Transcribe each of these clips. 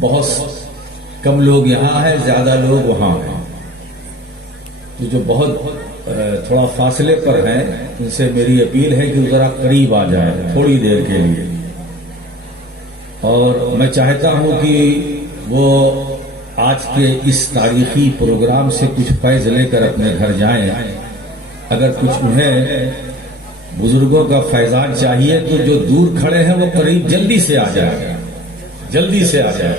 بہت کم لوگ یہاں ہیں، زیادہ لوگ وہاں ہیں، تو جو بہت تھوڑا فاصلے پر ہیں ان سے میری اپیل ہے کہ ذرا قریب آ جائیں تھوڑی دیر کے لیے، اور میں چاہتا ہوں کہ وہ آج کے اس تاریخی پروگرام سے کچھ فیض لے کر اپنے گھر جائیں۔ اگر کچھ انہیں بزرگوں کا فیضان چاہیے تو جو دور کھڑے ہیں وہ قریب جلدی سے آ جائیں، جلدی سے آ جائیں۔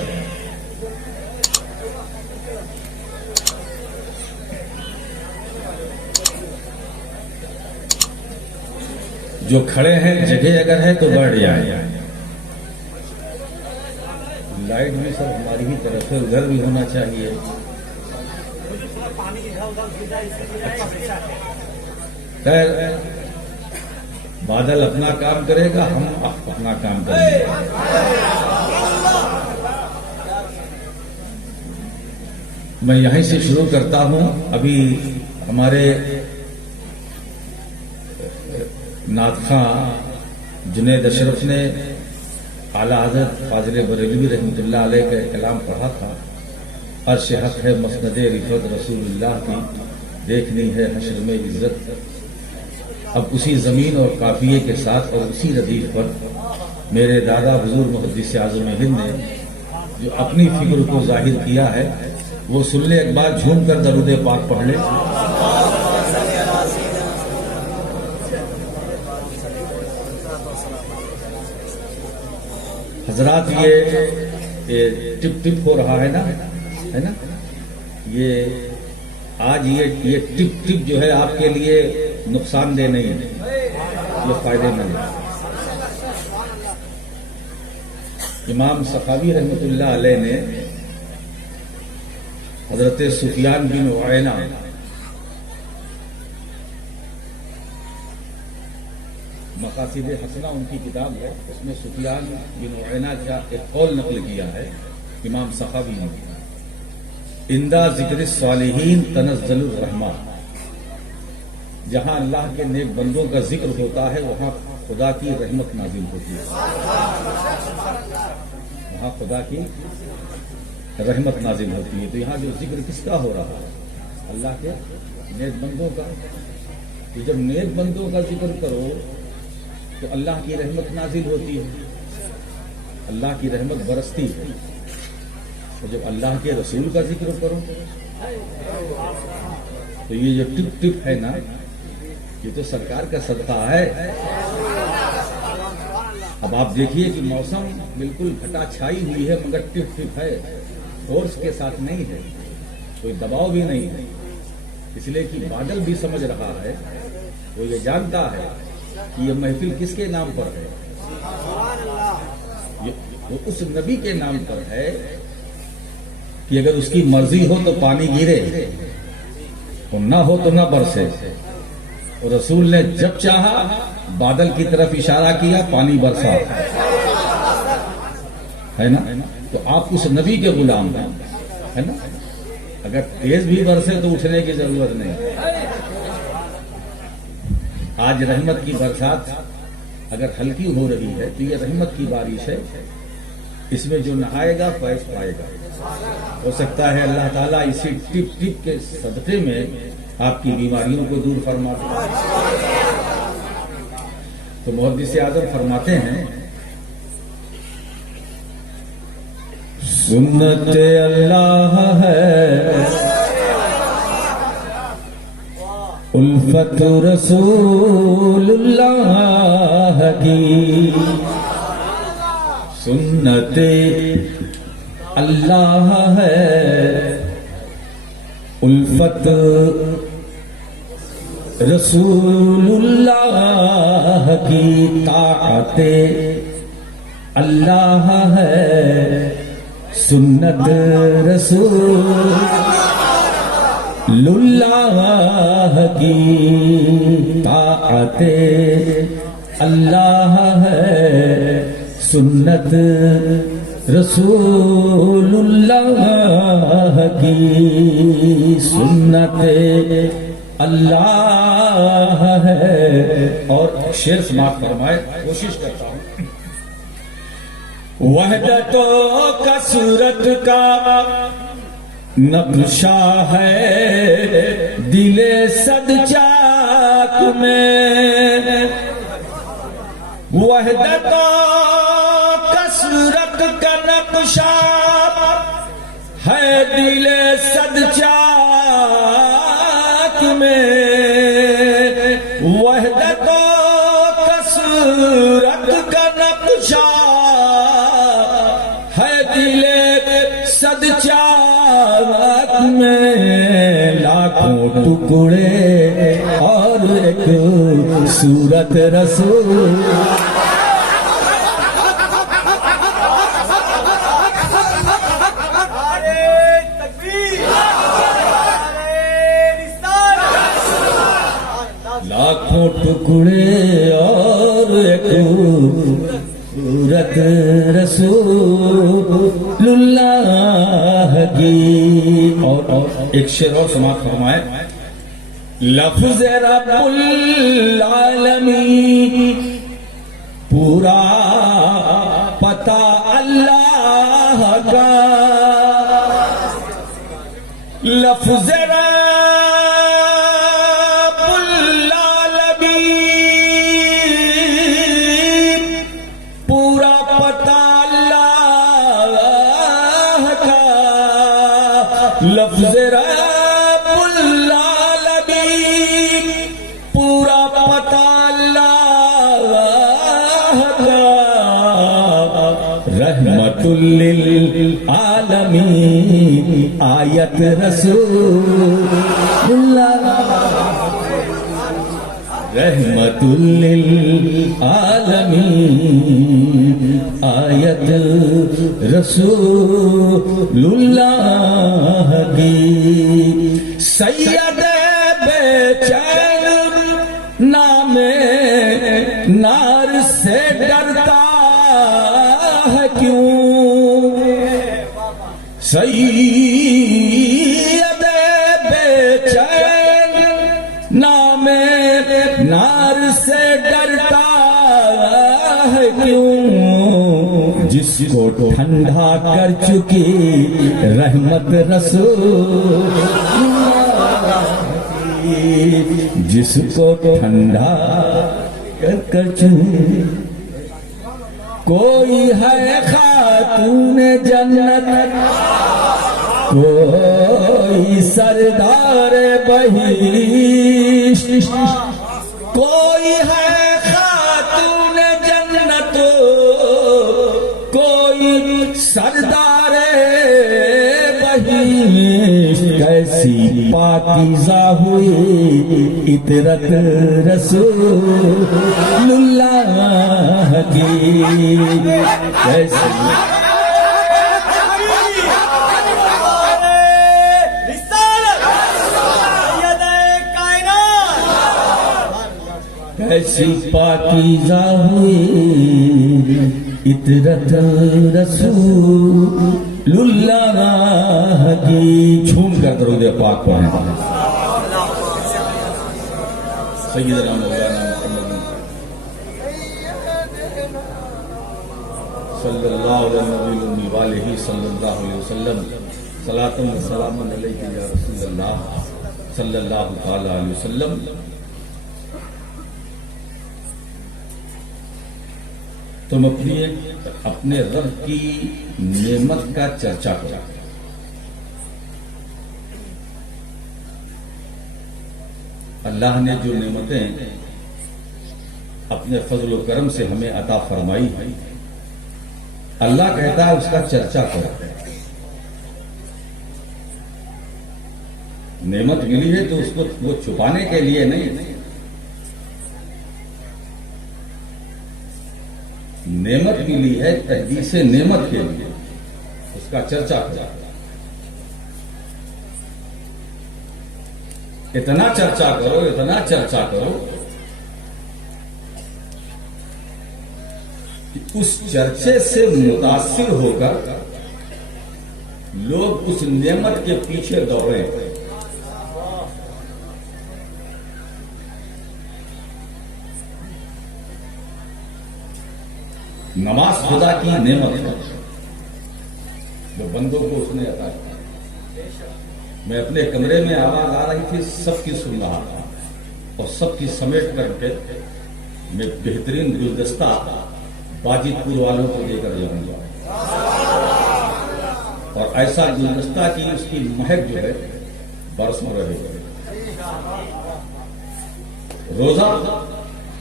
جو کھڑے ہیں جگہ اگر ہے تو بیٹھ جائیں۔ لائٹ بھی سب ہماری ہی طرف ہے، ادھر بھی ہونا چاہیے۔ خیر، بادل اپنا کام کرے گا، ہم اپنا کام کریں گے۔ میں یہیں سے شروع کرتا ہوں۔ ابھی ہمارے نعت خواں جنید اشرف نے اعلیٰ حضرت فاضل بریلوی رحمۃ اللہ علیہ کا کلام پڑھا تھا، عرش حق ہے مسند رفعت رسول اللہ کی، دیکھنی ہے حشر میں عزت۔ اب اسی زمین اور قافیے کے ساتھ اور اسی ردیف پر میرے دادا حضور محدث اعظم ہند نے جو اپنی فکر کو ظاہر کیا ہے وہ سن لے، ایک بار جھوم کر درود پاک پڑھ لے۔ حضرات، یہ ٹپ ٹپ ہو رہا ہے نا، یہ آج یہ ٹپ ٹپ جو ہے آپ کے لیے نقصان دہ نہیں ہے، یہ فائدے مند ہے۔ امام سخاوی رحمۃ اللہ علیہ نے حضرت سفیان بن عیینہ مقاصد حسنہ ان کی کتاب ہے، اس میں سفیان بن عیینہ کا ایک قول نقل کیا ہے امام سخاوی نے، عندہ ذکر الصالحین تنزل الرحمہ، جہاں اللہ کے نیک بندوں کا ذکر ہوتا ہے وہاں خدا کی رحمت نازل ہوتی ہے، وہاں خدا کی رحمت نازل ہوتی ہے۔ تو یہاں جو ذکر کس کا ہو رہا ہے؟ اللہ کے نیک بندوں کا۔ تو جب نیک بندوں کا ذکر کرو تو اللہ کی رحمت نازل ہوتی ہے، اللہ کی رحمت برستی ہے۔ اور جب اللہ کے رسول کا ذکر کرو تو یہ جو ٹپ ٹپ ہے نا، یہ تو سرکار کا صدقہ ہے۔ اب آپ دیکھیے کہ موسم بالکل گھٹا چھائی ہوئی ہے مگر ٹپ ٹپ ہے، فورس کے ساتھ نہیں ہے، کوئی دباؤ بھی نہیں ہے، اس لیے کہ بادل بھی سمجھ رہا ہے، وہ یہ جانتا ہے کہ یہ محفل کس کے نام پر ہے، وہ اس نبی کے نام پر ہے کہ اگر اس کی مرضی ہو تو پانی گرے اور نہ ہو تو نہ برسے، اور رسول نے جب چاہا بادل کی طرف اشارہ کیا، پانی برسا، ہے نا؟ تو آپ اس نبی کے غلام ہیں، ہے نا؟ اگر تیز بھی برسے تو اٹھنے کی ضرورت نہیں۔ آج رحمت کی برسات اگر ہلکی ہو رہی ہے تو یہ رحمت کی بارش ہے، اس میں جو نہائے گا فیض پائے گا۔ ہو سکتا ہے اللہ تعالیٰ اسی ٹپ ٹپ کے صدقے میں آپ کی بیماریوں کو دور فرما دے۔ تو محدث اعظم فرماتے ہیں، سنت اللہ ہے الفت رسول اللہ کی، سنت اللہ ہے الفت رسول اللہ کی، طاعت اللہ ہے سنت رسول اللہ کی، طاعت اللہ ہے سنت رسول اللہ کی، سنت اللہ ہے۔ اور شعر سماعت فرمائے، کوشش کرتا ہوں وحدت و کثرت کا نقشہ ہے دل صد چاک میں، وحدت و کثرت کا نقشہ ہے دل صد چاک میں، وحدت و کثرت کا نقشہ ہے دل صد چاک میں، لاکھوں ٹکڑے اور ایک صورت رسول، لاکھوں ٹکڑے اور ایک صورت رسول اللہ کی۔ اور ایک شعر اور سماعت فرمائے، لفظ رب العالمین پورا پتہ اللہ کا، لفظ لفظ رب العالمین پورا پتہ اللہ کا، رحمت للعالمین آیت رسول اللہ، رحمت للعالمین آیت رسول اللہ کی۔ سید بے چین نام نار سے ڈرتا ہے کیوں، سید بے چین نام نار سے ڈرتا ہے کیوں، جس کو ٹھنڈا کر چکی رحمت رسول، جس کو ٹھنڈا کر چکی، کوئی ہے خاتون جنت، کوئی سردار بہشت، کوئی ہے خاتون جنت، کوئی سردار بہشت، کیسی پاکیزہ ہوئی عطرت رسول اللہ کی، کیسی ایسی پاکیزہ ہوئی عطرت رسول اللہ کی۔ جھوم کر درود پاک پڑھیں، سیدنا مولانا محمد صلی اللہ علیہ وآلہ صلی اللہ علیہ وسلم، صلاۃ و سلام علیک یا رسول اللہ صلی اللہ تعالی علیہ وسلم۔ تم اپنے رب کی نعمت کا چرچا کرو، اللہ نے جو نعمتیں اپنے فضل و کرم سے ہمیں عطا فرمائی ہے، اللہ کہتا ہے اس کا چرچا کرو۔ نعمت ملی ہے تو اس کو وہ چھپانے کے لیے نہیں، نعمت ملی ہے تحدیث نعمت کے لیے، اس کا چرچا کرو، اتنا چرچا کرو، اتنا چرچا کرو کہ اس چرچے سے متاثر ہو کر لوگ اس نعمت کے پیچھے دوڑیں۔ نماز خدا کی نعمت ہے جو بندوں کو اس نے عطا کی. میں اپنے کمرے میں آواز آ رہی تھی، سب کی سن رہا تھا اور سب کی سمیٹ کر کے میں بہترین گلدستہ باجد پور والوں کو دے کر جاؤں گا، اور ایسا گلدستہ کی اس کی مہک جو ہے برسوں رہے گا. روزہ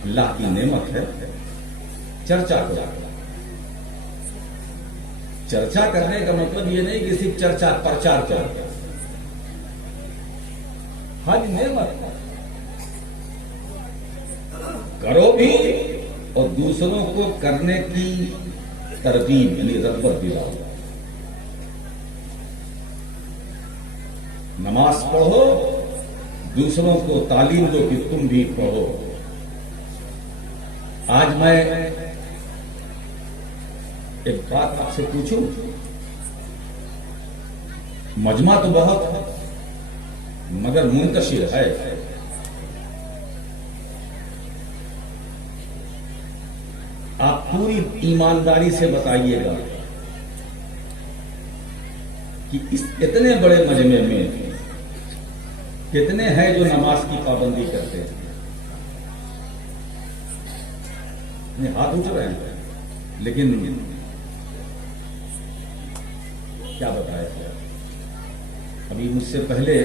اللہ کی نعمت ہے. چرچا کرو. چرچا کرنے کا مطلب یہ نہیں کہ صرف چرچا پرچار کرو. حج نعمت کرو بھی اور دوسروں کو کرنے کی ترغیب یعنی رغبت دلاؤ. نماز پڑھو، دوسروں کو تعلیم دو کہ تم بھی پڑھو. آج میں ایک بات آپ سے پوچھوں، مجمع تو بہت ہے مگر منتشر ہے. آپ پوری ایمانداری سے بتائیے گا کہ اس اتنے بڑے مجمع میں کتنے ہیں جو نماز کی پابندی کرتے ہیں؟ ہاتھ اٹھ رہے ہیں لیکن کیا بتایا گیا؟ ابھی مجھ سے پہلے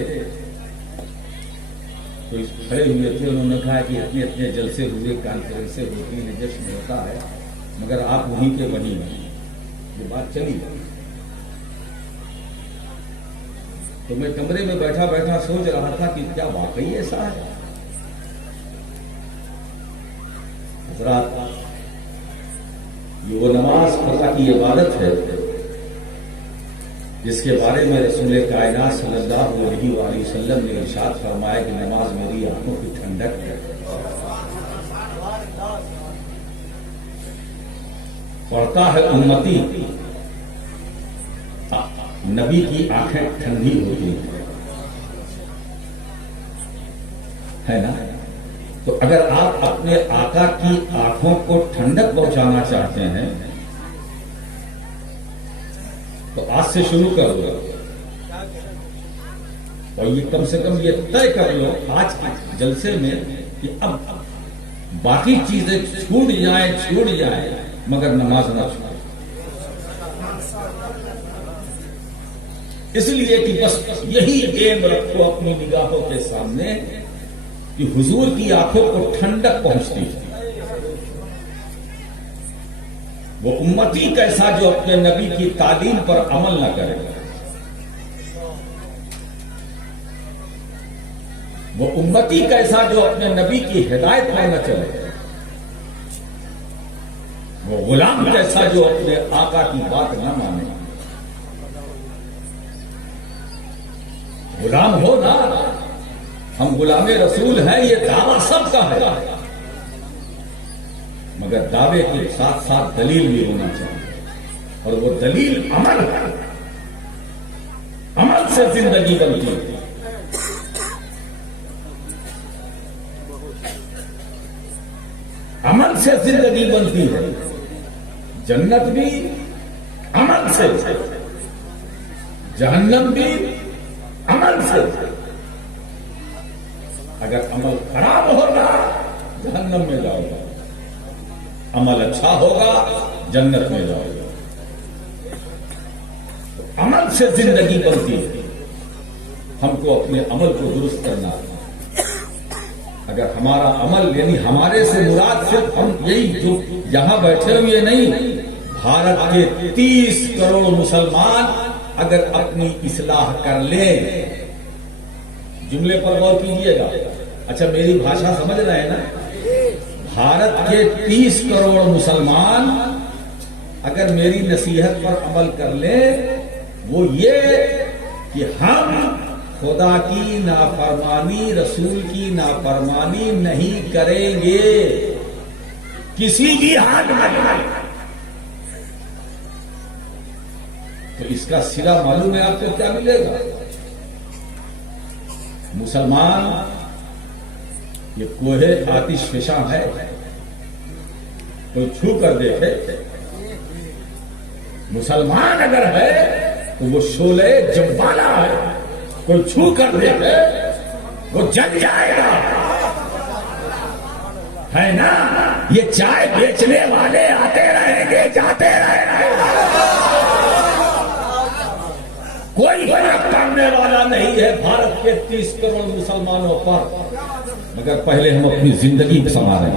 تو کھڑے ہوئے تھے، انہوں نے کہا کہ اتنے اتنے جلسے ہوئے، کانفرنسیں ہوتی ہیں، جشن ہوتا ہے، مگر آپ وہیں کے وہیں ہیں. یہ بات چلی. تو میں کمرے میں بیٹھا بیٹھا سوچ رہا تھا کہ کیا واقعی ایسا ہے؟ حضرات، یہ وہ نماز خدا کی عبادت ہے جس کے بارے میں رسول کائنات صلی اللہ علیہ وآلہ وسلم نے ارشاد فرمایا کہ نماز میری آنکھوں کی ٹھنڈک ہے. پڑھتا ہے امتی، نبی کی آنکھیں ٹھنڈی ہوتی ہے نا. تو اگر آپ اپنے آقا کی آنکھوں کو ٹھنڈک پہنچانا چاہتے ہیں تو آج سے شروع کر دو، اور یہ کم سے کم یہ طے کر لو آج کے جلسے میں کہ اب باقی چیزیں چھوٹ جائیں مگر نماز نہ چھوڑے. اس لیے کہ بس یہی ایم رکھو اپنی نگاہوں کے سامنے کہ حضور کی آنکھوں کو ٹھنڈک پہنچتی ہے. وہ امتی کیسا جو اپنے نبی کی تعلیم پر عمل نہ کرے گا. وہ امتی کیسا جو اپنے نبی کی ہدایت پر نہ چلے. وہ غلام کیسا جو اپنے آقا کی بات نہ مانے. غلام ہو نا، ہم غلام رسول ہیں، یہ دعویٰ سب کا ہے، مگر دعوے کے ساتھ ساتھ دلیل بھی ہونا چاہیے، اور وہ دلیل عمل ہے. عمل سے زندگی بنتی ہے. عمل سے زندگی بنتی ہے. جنت بھی عمل سے، جہنم بھی عمل سے. اگر عمل خراب ہوگا جہنم میں جاؤ گا، عمل اچھا ہوگا جنت میں جاؤ گا. عمل سے زندگی بنتی ہے. ہم کو اپنے عمل کو درست کرنا ہے. اگر ہمارا عمل یعنی ہمارے سے مراد صرف ہم یہی جو یہاں بیٹھے ہوئے نہیں، بھارت کے 30 کروڑ مسلمان اگر اپنی اصلاح کر لیں. جملے پر غور کیجیے گا. اچھا میری بھاشا سمجھ رہے ہیں نا؟ بھارت کے 30 کروڑ مسلمان اگر میری نصیحت پر عمل کر لیں، وہ یہ کہ ہم خدا کی نافرمانی، رسول کی نافرمانی نہیں کریں گے کسی بھی حال میں. تو اس کا سرا معلوم ہے آپ کو کیا ملے گا؟ مسلمان یہ کوہ آتش فشاں ہے، کوئی چھو کر دیکھے مسلمان اگر ہے تو وہ شعلہ جوالا ہے، کوئی چھو کر دے گا وہ جل جائے گا، ہے نا؟ یہ چائے بیچنے والے آتے رہیں گے جاتے رہیں گے، کوئی فرق پڑنے والا نہیں ہے بھارت کے 30 کروڑ مسلمانوں پر، مگر پہلے ہم اپنی زندگی سنواریں،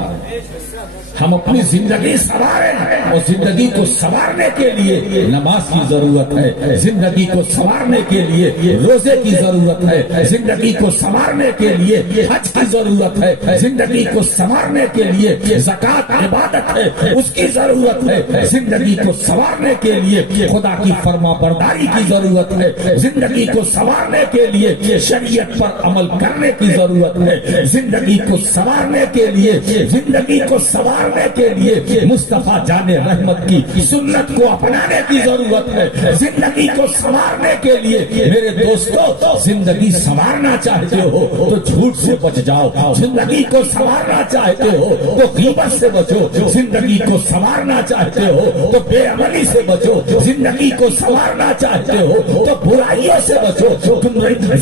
ہم اپنی زندگی سنواریں، اور زندگی کو سنوارنے کے لیے نماز کی ضرورت ہے، زندگی کو سنوارنے کے لیے روزے کی ضرورت ہے، زندگی کو سنوارنے کے لیے حج کی ضرورت ہے، زندگی کو سنوارنے کے لیے زکوٰۃ عبادت ہے اس کی ضرورت ہے، زندگی کو سنوارنے کے لیے خدا کی فرما برداری کی ضرورت ہے، زندگی کو سنوارنے کے لیے شریعت پر عمل کرنے کی ضرورت ہے، زندگی کو سنوارنے کے لیے زندگی کو سنوارنے کے لیے مصطفیٰ جان رحمت کی سنت کو اپنانے کی ضرورت ہے، زندگی کو سنوارنے کے لیے میرے دوستو زندگی سنوارنا چاہتے ہو تو جھوٹ سے بچ جاؤ، زندگی کو سنوارنا چاہتے ہو تو غیبت سے بچو، زندگی کو سنوارنا چاہتے ہو تو بے عملی سے بچو، زندگی کو سنوارنا چاہتے ہو تو برائیوں سے بچو،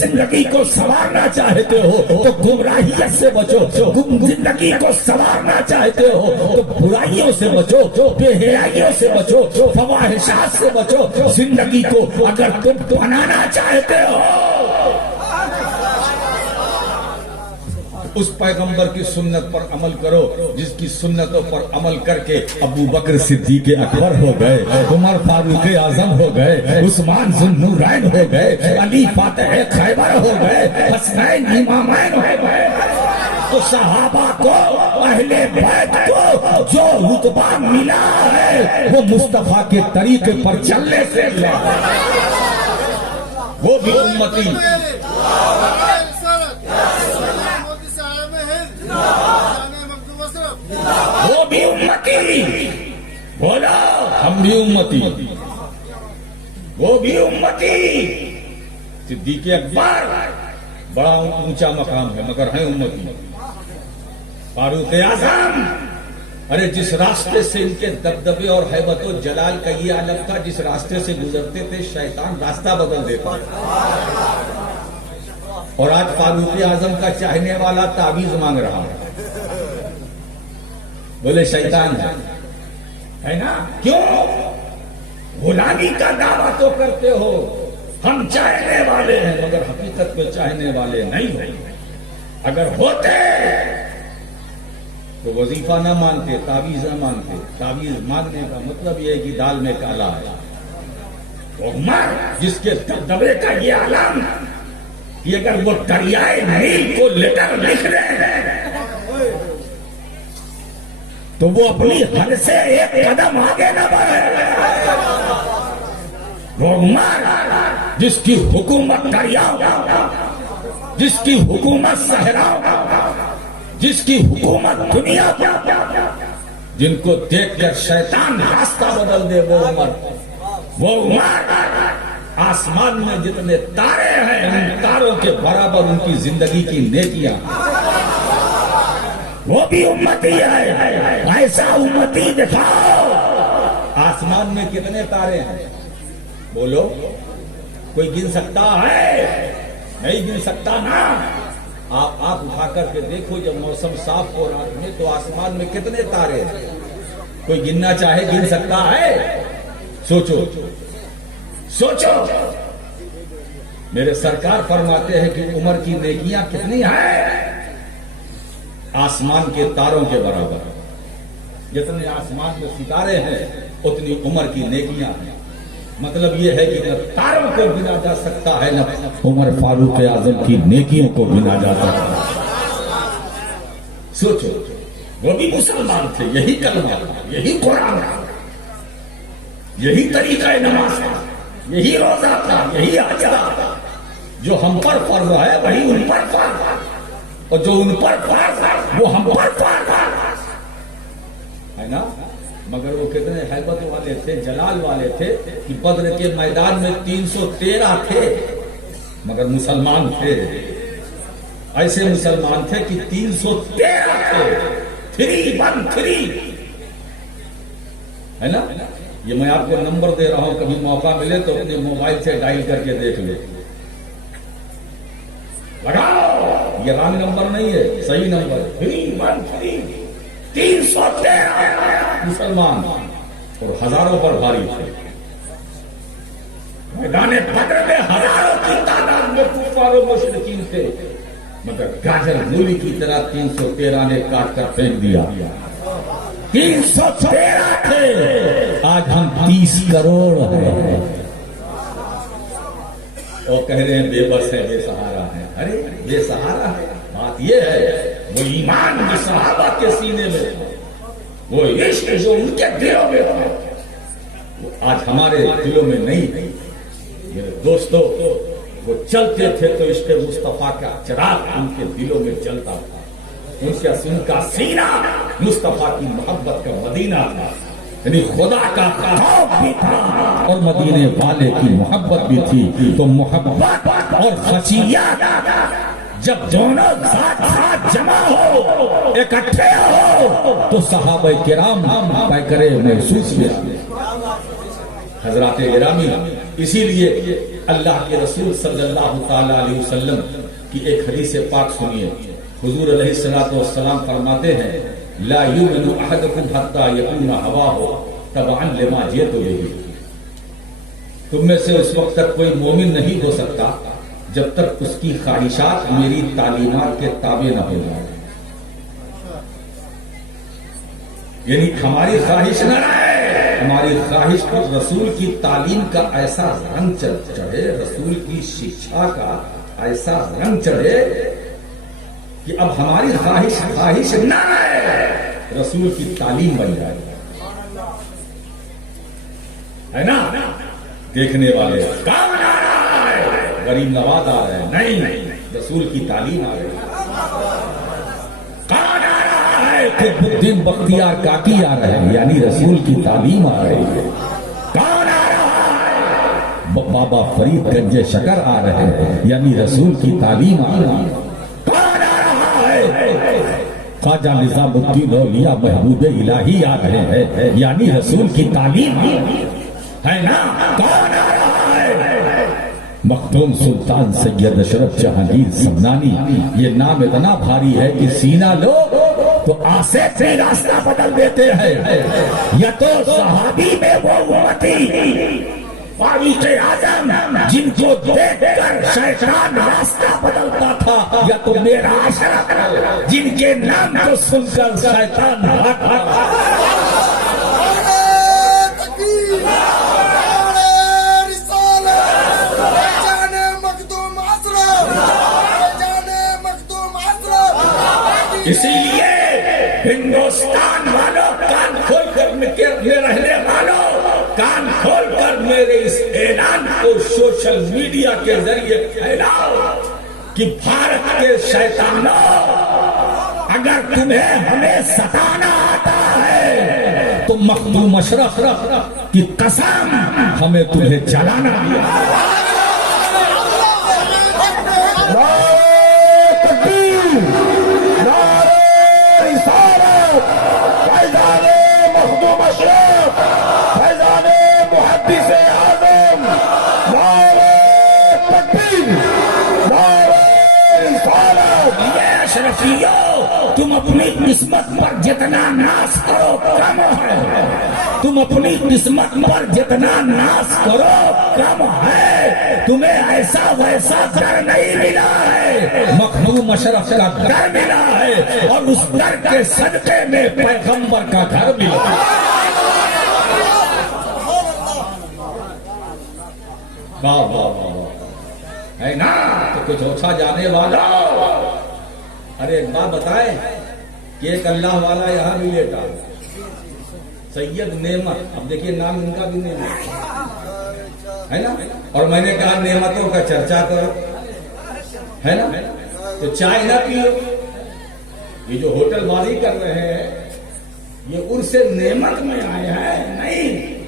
زندگی کو سنوارنا چاہتے ہو تو گمراہیت سے بچو، زندگی کو سنوارنا چاہتے ہو تو برائیوں سے بچو، بے حیائیوں سے بچو، فواحشات سے بچو، زندگی کو اگر تم بنانا چاہتے ہو اس پیغمبر کی سنت پر عمل کرو جس کی سنتوں پر عمل کر کے ابو بکر صدیق اکبر ہو گئے، عمر فاروق اعظم ہو گئے، عثمان ذو النورین ہو گئے، علی فاتح خیبر ہو گئے، حسنین امامین ہو گئے، تو صحابہ کو اہل بیت کو جو رتبہ ملا ہے وہ مصطفیٰ کے طریقے پر چلنے سے وہ بھی امتی، وہ بھی امتی، بولا ہم بھی امتی، وہ بھی امتی۔ صدیق اکبر بڑا اونچا مقام ہے مگر ہیں امتی، فاروق اعظم ارے جس راستے سے ان کے دبدبے اور ہیبت و جلال کا یہ عالم تھا، جس راستے سے گزرتے تھے شیطان راستہ بدل دیتا، اور آج فاروق اعظم کا چاہنے والا تعویذ مانگ رہا ہے، بولے شیطان ہے نا؟ کیوں؟ غلامی کا دعویٰ تو کرتے ہو ہم چاہنے والے ہیں مگر حقیقت کو چاہنے والے نہیں ہیں، اگر ہوتے تو وظیفہ نہ مانتے، تعویذ نہ مانتے، تعویذ مانگنے کا مطلب یہ ہے کہ دال میں کالا ہے، عمر جس کے دبدبے کا یہ عالم کہ اگر وہ دریائے نیل کو لیٹر لکھ رہے ہیں تو وہ اپنی حد سے ایک قدم آگے نہ بڑھے، وہ عمر جس کی حکومت دریاؤ، جس کی حکومت صحراؤ، جس کی حکومت دنیا، جن کو دیکھ کر شیطان راستہ بدل دے، وہ عمر آسمان میں جتنے تارے ہیں ان تاروں کے برابر ان کی زندگی کی نیکیاں، وہ بھی امتی ہے، ایسا امتی دکھاؤ۔ آسمان میں کتنے تارے ہیں بولو، کوئی گن سکتا ہے؟ نہیں گن سکتا نا۔ آپ اٹھا کر کے دیکھو جب موسم صاف ہو رات میں تو آسمان میں کتنے تارے ہیں، کوئی گننا چاہے گن سکتا ہے؟ سوچو سوچو، میرے سرکار فرماتے ہیں کہ عمر کی نیکیاں کتنی ہیں؟ آسمان کے تاروں کے برابر، جتنے آسمان میں ستارے ہیں اتنی عمر کی نیکیاں ہیں۔ مطلب یہ ہے کہ نہ تاروں کو گنا جا سکتا ہے نہ عمر فاروق اعظم کی نیکیوں کو گنا جا سکتا ہے۔ سوچو، وہ بھی مسلمان تھے، یہی کلمہ تھا، یہی قرآن تھا، یہی طریقہ نماز تھا، یہی روزہ تھا، یہی حج تھا۔ جو ہم پر فرض ہے وہی ان پر فرض ہے، اور جو ان پر فرض ہے وہ ہم پر فرض ہے نا۔ مگر وہ کتنے ہیبت والے تھے، جلال والے تھے کہ بدر کے میدان میں 313 تھے مگر مسلمان تھے، ایسے مسلمان تھے کہ 313 تھے، 313 ہے نا۔ یہ میں آپ کو نمبر دے رہا ہوں، کبھی موقع ملے تو اپنے موبائل سے ڈائل کر کے دیکھ لیں، لگاؤ، یہ رانگ نمبر نہیں ہے، صحیح نمبر 313 مسلمان اور ہزاروں پر بھاری تھے۔ میدان بدر میں ہزاروں کی تعداد میں کفار و مشرکین تھے، مگر گاجر مولی کی طرح 313 نے کاٹ کر پھینک دیا۔ 313 تھے، آج ہم 30 کروڑ ہیں، اور کہہ رہے ہیں بے بس ہے، بے سہارا ہے۔ ارے بے سہارا ہے، بات یہ ہے وہ ایمان جو صحابہ کے سینے میں تھا، وہ عشق جو ان کے دلوں میں تھا، وہ آج ہمارے دلوں میں نہیں ہے۔ میرے دوستو، وہ چلتے تھے تو عشق مصطفیٰ کا چراغ ان کے دلوں میں جلتا تھا، ان کا سینہ مصطفیٰ کی محبت کا مدینہ تھا، یعنی خدا کا خوف بھی تھا اور مدینے والے کی محبت بھی تھی۔ تو محبت اور خشیت جب دونوں ساتھ جمع ہو، اکٹھے ہو، تو صحابہ کرام پیکرے محسوس ہوا۔ حضرات گرامی، اسی لیے اللہ کے رسول صلی اللہ تعالی علیہ وسلم کی ایک حدیث پاک سنیے۔ حضور علیہ الصلوۃ والسلام فرماتے ہیں لا یؤمن احدکم حتی یکون ہواہ تبعا لما جئت بہ۔ تم میں سے اس وقت تک کوئی مومن نہیں ہو سکتا جب تک اس کی خواہشات میری تعلیمات کے تابع نہ ہو جائے، یعنی ہماری خواہش نہ رہے، ہماری خواہش پر رسول کی تعلیم کا ایسا رنگ چڑھے، رسول کی شکشا کا ایسا رنگ چڑھے کہ اب ہماری خواہش نہ رہے، رسول کی تعلیم بن جائے، ہے نا؟ دیکھنے والے کون آ رہا ہے؟ غریب نواز آ رہے ہیں؟ نہیں، رسول کی تعلیم آ رہی ہے۔ کون آ رہا ہے؟ قطب الدین بختیار کاکی آ رہے ہیں، یعنی رسول کی تعلیم آ رہی ہے۔ کون آ رہا ہے؟ بابا فرید گنج شکر آ رہے ہیں، یعنی رسول کی تعلیم آ رہی ہے۔ کون آ رہا ہے؟ خواجہ نظام الدین اولیاء محبوب الہی آ رہے ہیں، یعنی رسول کی تعلیم ہے نا؟ کون آ رہا ہے؟ مخدوم سلطان سید اشرف جہانگیر سمنانی، یہ نام اتنا بھاری ہے کہ سینہ لو تو آسے سے راستہ بدل دیتے ہیں، یا تو صحابی میں وہ امتی فاروق اعظم جن کو دیکھ کر شیطان راستہ بدلتا تھا، یا تو میرا اشرف جن کے نام کو سن کر شیطان بھاگتا۔ اسی لیے ہندوستان والوں، کان کھول کر میں رہنے والوں، کان کھول کر میرے اس اعلان کو سوشل میڈیا کے ذریعے پھیلاؤ کہ بھارت کے شیطانوں، اگر تمہیں ہمیں ستانا آتا ہے تو مخدوم اشرف کی قسم ہمیں تمہیں جلانا دیا۔ تم اپنی قسمت پر جتنا ناز کرو کم ہے، تم اپنی قسمت پر جتنا ناز کرو کم ہے، تمہیں ایسا ویسا گھر نہیں ملا ہے، مخدوم اشرف کا گھر ملا ہے، اور اس گھر کے صدقے میں پیغمبر کا گھر ملا ہے نا؟ تو کچھ اوچھا جانے والا، ارے ایک بات بتائیں کہ ایک اللہ والا یہاں بھی لیٹا، سید نعمت، اب دیکھیے نام ان کا بھی نعمت ہے نا، اور میں نے کہا نعمتوں کا چرچا کرو، ہے نا؟ تو چائے نہ پیو، یہ جو ہوٹل بازی کر رہے ہیں یہ عرس نعمت میں آئے ہیں نہیں،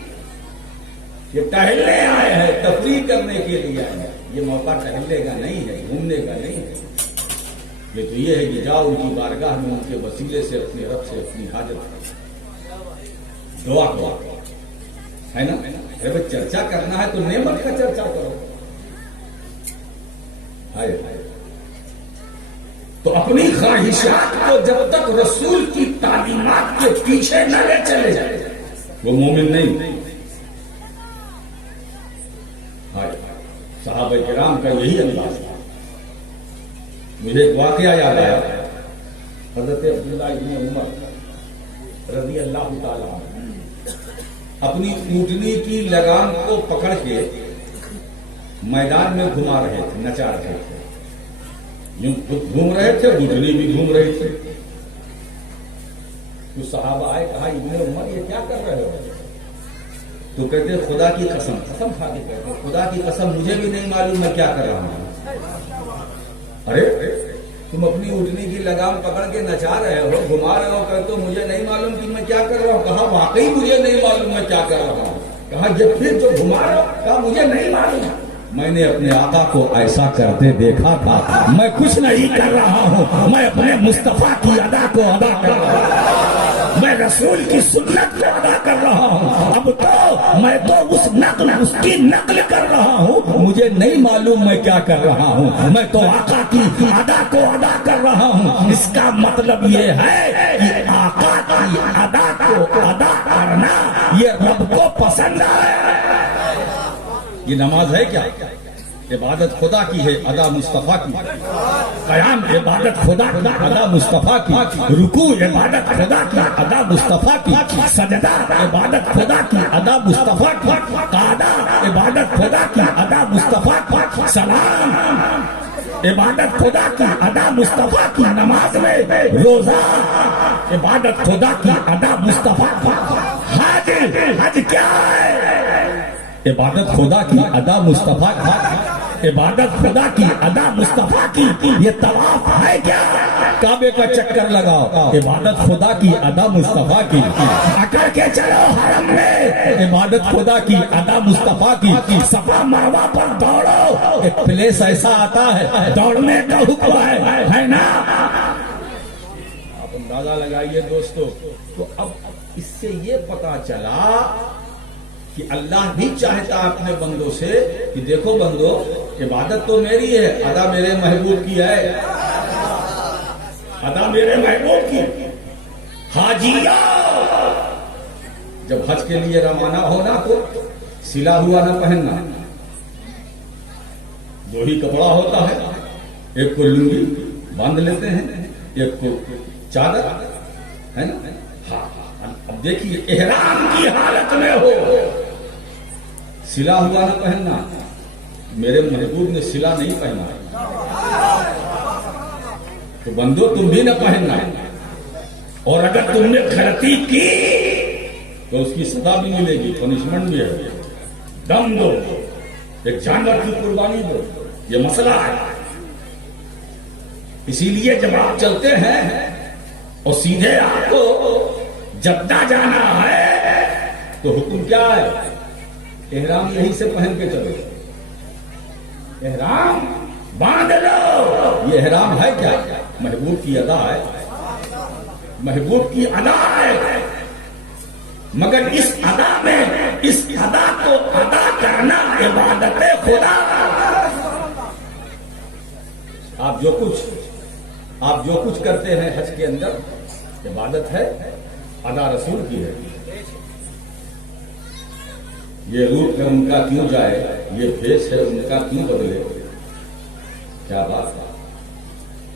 یہ ٹہلنے آئے ہیں، تفریح کرنے کے لیے آئے ہیں، یہ موقع ٹہلنے کا نہیں ہے، گھومنے کا نہیں ہے، یہ تو یہ ہے کہ جاؤ ان کی بارگاہ میں ان کے وسیلے سے اپنے رب سے اپنی حاجت دعا کرو۔ ہے نا؟ ارے بھائی چرچا کرنا ہے تو نعمت کا چرچا کرو. تو اپنی خواہشات کو جب تک رسول کی تعلیمات کے پیچھے نہ لے چلے جائے وہ مومن نہیں. صحابہ کرام کا یہی انداز تھا. مجھے ایک واقعہ یاد آیا. حضرت عبداللہ ابن عمر رضی اللہ تعالیٰ عنہ اپنی اونٹنی کی لگام کو پکڑ کے میدان میں گھما رہے تھے, نچا رہے تھے. یوں گھوم رہے تھے, اونٹنی بھی گھوم رہی تھی. تو صحابہ آئے, کہا ابن عمر یہ کیا کر رہے ہو؟ تو کہتے خدا کی قسم, قسم کھا کے کہتے خدا کی قسم مجھے بھی نہیں معلوم میں کیا کر رہا ہوں. ارے تم اپنی اونٹنی کی لگام پکڑ کے نچا رہے ہو, گھما رہے ہو, کہتے مجھے نہیں معلوم کہ میں کیا کر رہا ہوں. کہا واقعی مجھے نہیں معلوم میں کیا کر رہا ہوں. کہا یہ پھر جو گھما رہا ہو؟ کہا مجھے نہیں معلوم. میں نے اپنے آقا کو ایسا کرتے دیکھا تھا. میں کچھ نہیں کر رہا ہوں, میں اپنے مصطفیٰ کی ادا کو ادا کر رہا ہوں, میں رسول کی سنت کو ادا کر رہا ہوں. اب تو میں تو اس کی نقل کر رہا ہوں, مجھے نہیں معلوم میں کیا کر رہا ہوں. میں تو آقا کی ادا کو ادا کر رہا ہوں. اس کا مطلب یہ ہے کہ آقا کی ادا کو ادا کرنا یہ رب کو پسند ہے. یہ نماز ہے کیا؟ عبادت خدا کی ہے, ادا مصطفیٰ کی. قیام عبادت خدا کی, ادا مصطفیٰ کی. رکوع عبادت خدا کی, ادا مصطفیٰ کی. سجدہ عبادت خدا کی, ادا مصطفیٰ کی. قعدہ عبادت خدا کی, ادا مصطفیٰ کی. سلام عبادت خدا کی, ادا مصطفیٰ کی. نماز میں روزہ عبادت خدا کی, ادا مصطفیٰ کی. حج کیا ہے؟ عبادت خدا کی, ادا مصطفیٰ کی. عبادت خدا کی, ادا مصطفیٰ کی. یہ طواف ہے کیا؟ کعبے کا چکر لگاؤ, عبادت خدا کی, ادا مصطفیٰ کی. اکڑ کے چلو حرم میں, عبادت خدا کی, ادا مصطفیٰ کی. صفا مروہ پر دوڑو, ایک پلیس ایسا آتا ہے دوڑنے کا حکم ہے نا. آپ اندازہ لگائیے دوستو. تو اب اس سے یہ پتا چلا کہ اللہ بھی چاہتا اپنے بندوں سے کہ دیکھو بندو, عبادت تو میری ہے, ادا میرے محبوب کی ہے, ادا میرے محبوب کی. حاجیہ جب حج کے لیے روانہ ہونا تو سلا ہوا نہ پہننا. دو ہی کپڑا ہوتا ہے, ایک کو لنگی باندھ لیتے ہیں, ایک کو چادر, ہے نا. ہاں اب دیکھیے احرام کی حالت میں ہو, سلا ہوا نہ پہننا. میرے محبوب نے سلا نہیں پہنا تو بندو تم بھی نہ پہننا. اور اگر تم نے غلطی کی تو اس کی سزا بھی ملے گی, پنشمنٹ بھی ہے. دم دو, ایک جانور کی قربانی دو, یہ مسئلہ ہے. اسی لیے جب آپ چلتے ہیں اور سیدھے آپ کو جدہ جانا ہے تو حکم کیا ہے؟ احرام یہیں سے پہن کے چلو, احرام باندھ لو. یہ احرام ہے کیا؟ محبوب کی ادا ہے, محبوب کی ادا ہے. مگر اس ادا میں اس ادا کو ادا کرنا عبادت خدا. آپ جو کچھ کرتے ہیں حج کے اندر عبادت ہے, ادا رسول کی ہے. یہ روپ ہے ان کا کیوں جائے, یہ بھیس ہے ان کا کیوں بدلے. کیا بات ہے,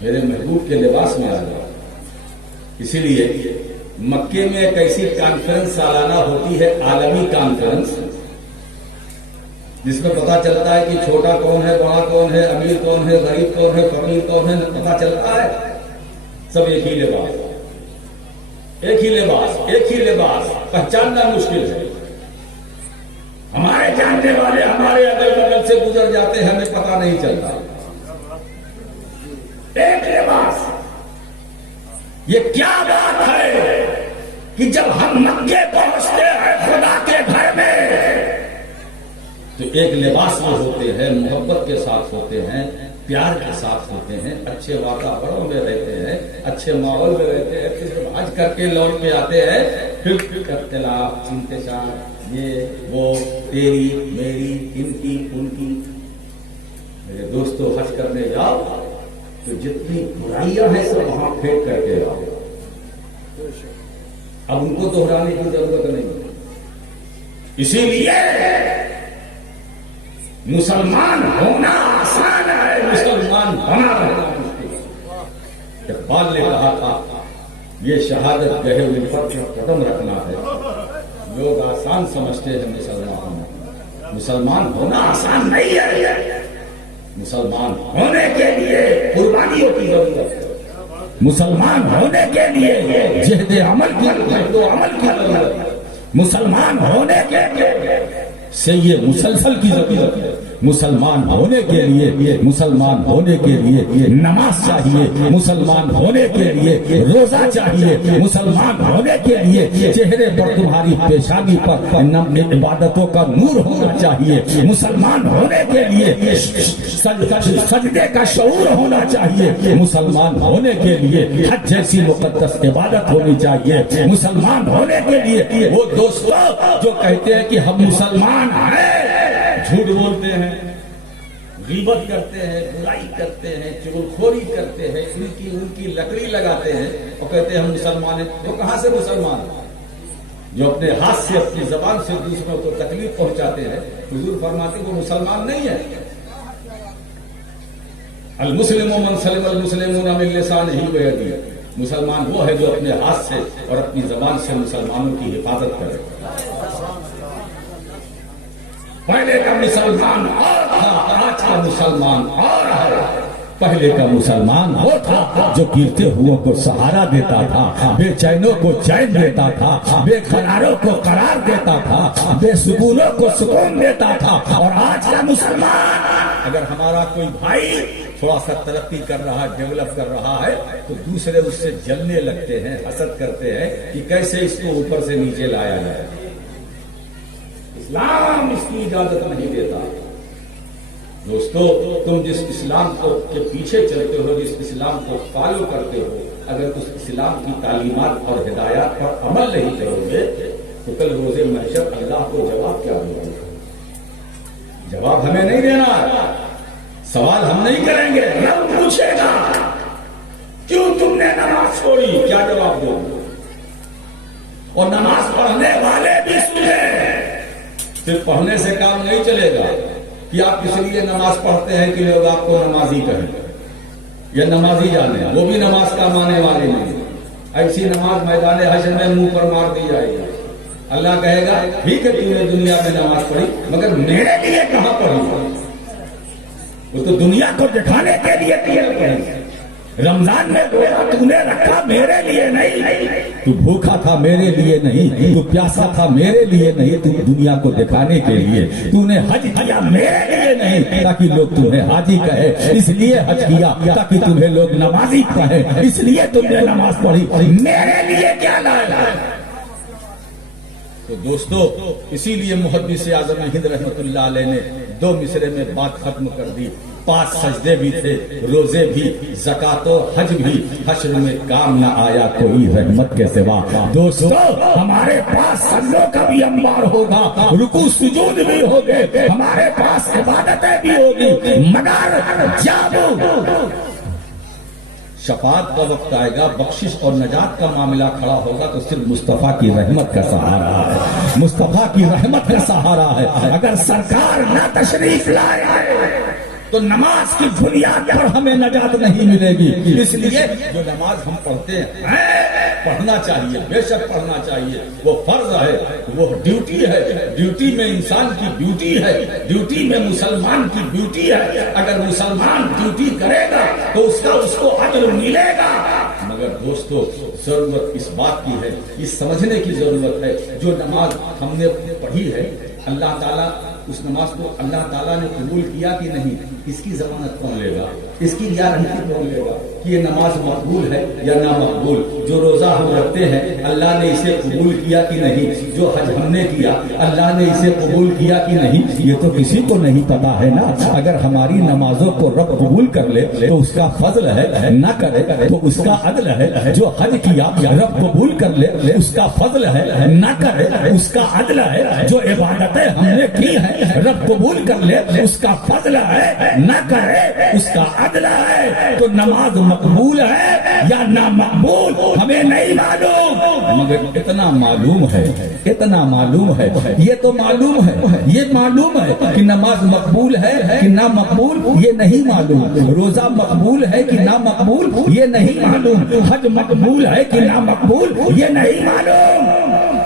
میرے محبوب کے لباس میں آ جائے. اسی لیے مکے میں ایک ایسی کانفرنس سالانہ ہوتی ہے, عالمی کانفرنس, جس میں پتا چلتا ہے کہ چھوٹا کون ہے, بڑا کون ہے, امیر کون ہے, غریب کون ہے, فقیر کون ہے, پتا چلتا ہے. سب ایک ہی لباس, ایک ہی لباس, ایک ہی لباس, پہچاننا مشکل ہے. ہمارے جاننے والے ہمارے اگل بغل سے گزر جاتے ہیں, ہمیں پتا نہیں چلتا. ایک لباس. یہ کیا بات ہے کہ جب ہم مکے پہنچتے ہیں خدا کے گھر میں تو ایک لباس میں ہوتے ہیں, محبت کے ساتھ ہوتے ہیں, پیار کے ساتھ ہوتے ہیں, اچھے واتاورن میں رہتے ہیں, اچھے ماحول میں رہتے ہیں. پھر جب حج کر کے لوٹ کے آتے ہیں پھر اختلاف انتشار یہ وہ تیری میری ان کی ان کی. میرے دوستو حج کرنے جاؤ تو جتنی برائیاں ہیں سب وہاں پھینک کر کے آؤ. اب ان کو دہرانے کی ضرورت نہیں. اسی لیے مسلمان ہونا آسان ہے، مسلمان بنا رہنا مشکل ہے. اقبال نے کہا تھا یہ شہادت گہے ہوئے پر قدم رکھنا ہے. لوگ آسان سمجھتے ہیں مسلمان ہونا آسان نہیں ہے. مسلمان ہونے کے لیے قربانیوں کی ضرورت ہے. مسلمان ہونے کے لیے جہد عمل کی ضرورت ہے. مسلمان ہونے کے لیے سے یہ مسلسل کی ضرورت ہے. مسلمان ہونے کے لیے نماز چاہیے. مسلمان ہونے کے لیے روزہ چاہیے. مسلمان ہونے کے لیے چہرے پر تمہاری پیشانی پر عبادتوں کا نور ہونا چاہیے. مسلمان ہونے کے لیے سجدے کا شعور ہونا چاہیے. مسلمان ہونے کے لیے حج جیسی مقدس عبادت ہونی چاہیے. مسلمان ہونے کے لیے وہ دوستوں جو کہتے ہیں کہ ہم مسلمان ہیں جھوٹ بولتے ہیں، غیبت کرتے ہیں، برائی کرتے ہیں، چغلخوری کرتے ہیں، ان کی لکڑی لگاتے ہیں اور کہتے ہیں ہم مسلمان ہیں. وہ کہاں سے مسلمان ہیں؟ جو اپنے ہاتھ سے اپنی زبان سے دوسروں کو تکلیف پہنچاتے ہیں. حضور فرماتے ہیں وہ مسلمان نہیں ہے. المسلم من سلم المسلمون من لسانه ویدیہ. مسلمان وہ ہے جو اپنے ہاتھ سے اور اپنی زبان سے مسلمانوں کی حفاظت کرے. پہلے کا مسلمان اور تھا، آج کا مسلمان اور ہے. پہلے کا مسلمان وہ تھا جو گرتے ہوئوں کو سہارا دیتا تھا، بے چینوں کو چین دیتا تھا، بے قراروں کو قرار دیتا تھا، بے سکونوں کو سکون دیتا تھا. اور آج کا مسلمان اگر ہمارا کوئی بھائی تھوڑا سا ترقی کر رہا ہے، ڈیولپ کر رہا ہے تو دوسرے اس سے جلنے لگتے ہیں، حسد کرتے ہیں کہ کیسے اس کو اوپر سے نیچے لایا جائے. اسلام اس کی اجازت نہیں دیتا. دوستو تم جس اسلام کو کے پیچھے چلتے ہو، جس اسلام کو فالو کرتے ہو، اگر اس اسلام کی تعلیمات اور ہدایات پر عمل نہیں کرو گے تو کل روز محشر اللہ کو جواب کیا دو گے؟ جواب ہمیں نہیں دینا، سوال ہم نہیں کریں گے. رب پوچھے گا کیوں تم نے نماز چھوڑی، کیا جواب دو گے؟ اور نماز پڑھنے والے بھی سنیں. صرف پڑھنے سے کام نہیں چلے گا کہ آپ اس لیے نماز پڑھتے ہیں کہ لوگ آپ کو نمازی کہیں یا نمازی جانے، وہ بھی نماز کا ماننے والے نہیں. ایسی نماز میدان حشر میں منہ پر مار دی جائے گی. اللہ کہے گا ٹھیک ہے تم نے دنیا میں نماز پڑھی مگر میرے لیے کہاں پڑھی؟ وہ تو دنیا کو دکھانے کے لیے کہیں گے. رمضان میں تو نے رکھا میرے لیے نہیں، تو بھوکا تھا میرے لیے نہیں، تو پیاسا تھا میرے لیے نہیں، تو دنیا کو دکھانے کے لیے. تو نے حج کیا میرے لیے نہیں تاکہ لوگ تمہیں حاجی کہے، اس لیے حج کیا تاکہ تمہیں لوگ نمازی کہے، اس لیے تم نے نماز پڑھی. میرے لیے کیا لایا؟ تو دوستو اسی لیے محدث اعظم ہند رحمت اللہ علیہ نے 2 مصرے میں بات ختم کر دی. 5 سجدے بھی تھے، روزے بھی، زکات و حج بھی، حشر میں کام نہ آیا کوئی رحمت کے سوا. دوستو ہمارے پاس سجدوں کا بھی انبار ہوگا، رکوع سجود بھی ہوگے، ہمارے پاس عبادتیں بھی ہوگی، مگر جب شفاعت کا وقت آئے گا، بخشش اور نجات کا معاملہ کھڑا ہوگا تو صرف مصطفیٰ کی رحمت کا سہارا ہے، مصطفیٰ کی رحمت کا سہارا ہے. اگر سرکار نہ تشریف لائے تو نماز کی بنیاد پر ہمیں نجات نہیں ملے گی. اس لیے جو نماز ہم پڑھتے ہیں پڑھنا چاہیے، بے شک پڑھنا چاہیے. وہ فرض ہے، وہ ڈیوٹی ہے. ڈیوٹی میں انسان کی ڈیوٹی ہے، ڈیوٹی میں مسلمان کی ڈیوٹی ہے. اگر مسلمان ڈیوٹی کرے گا تو اس کو اجر ملے گا. مگر دوستو ضرورت اس بات کی ہے، یہ سمجھنے کی ضرورت ہے جو نماز ہم نے پڑھی ہے اللہ تعالیٰ اس نماز کو اللہ تعالیٰ نے قبول کیا کہ نہیں، اس کی ضمانت کون لے گا، اس کی گارنٹی کون لے گا کہ یہ نماز مقبول ہے یا نہ مقبول؟ جو روزہ ہم رکھتے ہیں اللہ نے اسے قبول کیا کہ نہیں، جو حج ہم نے کیا اللہ نے اسے قبول کیا کہ نہیں، یہ تو کسی کو نہیں پتا ہے نا۔ اگر ہماری نمازوں کو رب قبول کر لے تو اس کا فضل ہے، نہ کرے تو اس کا عدل ہے۔ جو حج کیا رب قبول کر لے اس کا فضل ہے، نہ کرے اس کا عدل ہے۔ جو عبادتیں ہم نے کی ہیں رب قبول کر لے اس کا فضل ہے، نہ کرے اس کا عدل ہے۔ تو نماز مقبول ہے یا نہ مقبول ہمیں نہیں معلوم، مگر اتنا معلوم ہے، اتنا معلوم ہے، یہ تو معلوم ہے، یہ معلوم ہے کہ نماز مقبول ہے کہ نہ مقبول یہ نہیں معلوم، روزہ مقبول ہے کہ نہ مقبول یہ نہیں معلوم، حج مقبول ہے کہ نہ مقبول یہ نہیں معلوم،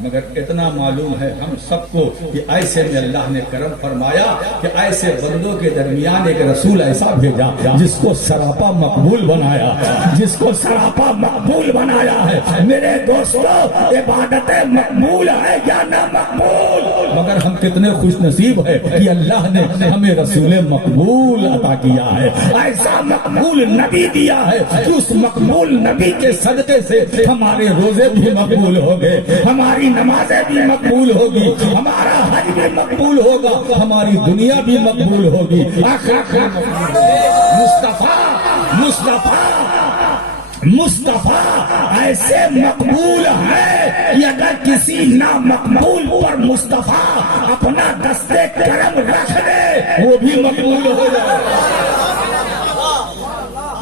مگر اتنا معلوم ہے ہم سب کو کہ ایسے میں اللہ نے کرم فرمایا کہ ایسے بندوں کے درمیان ایک رسول ایسا بھیجا جس کو سراپا مقبول بنایا، جس کو سراپا مقبول بنایا ہے۔ میرے دوستو عبادتیں مقبول ہے یا نہ مقبول، مگر ہم کتنے خوش نصیب ہے کہ اللہ نے ہمیں رسول مقبول عطا کیا ہے، ایسا مقبول نبی دیا ہے کہ اس مقبول نبی کے صدقے سے ہمارے روزے بھی مقبول ہو گئے، ہماری نمازیں بھی مقبول ہوگی، ہمارا حج بھی مقبول ہوگا، ہماری دنیا بھی مقبول ہوگی۔ مصطفیٰ ایسے مقبول ہے کہ اگر کسی نامقبول پر مصطفیٰ اپنا دستے کرم رکھ دے وہ بھی مقبول ہو جائے،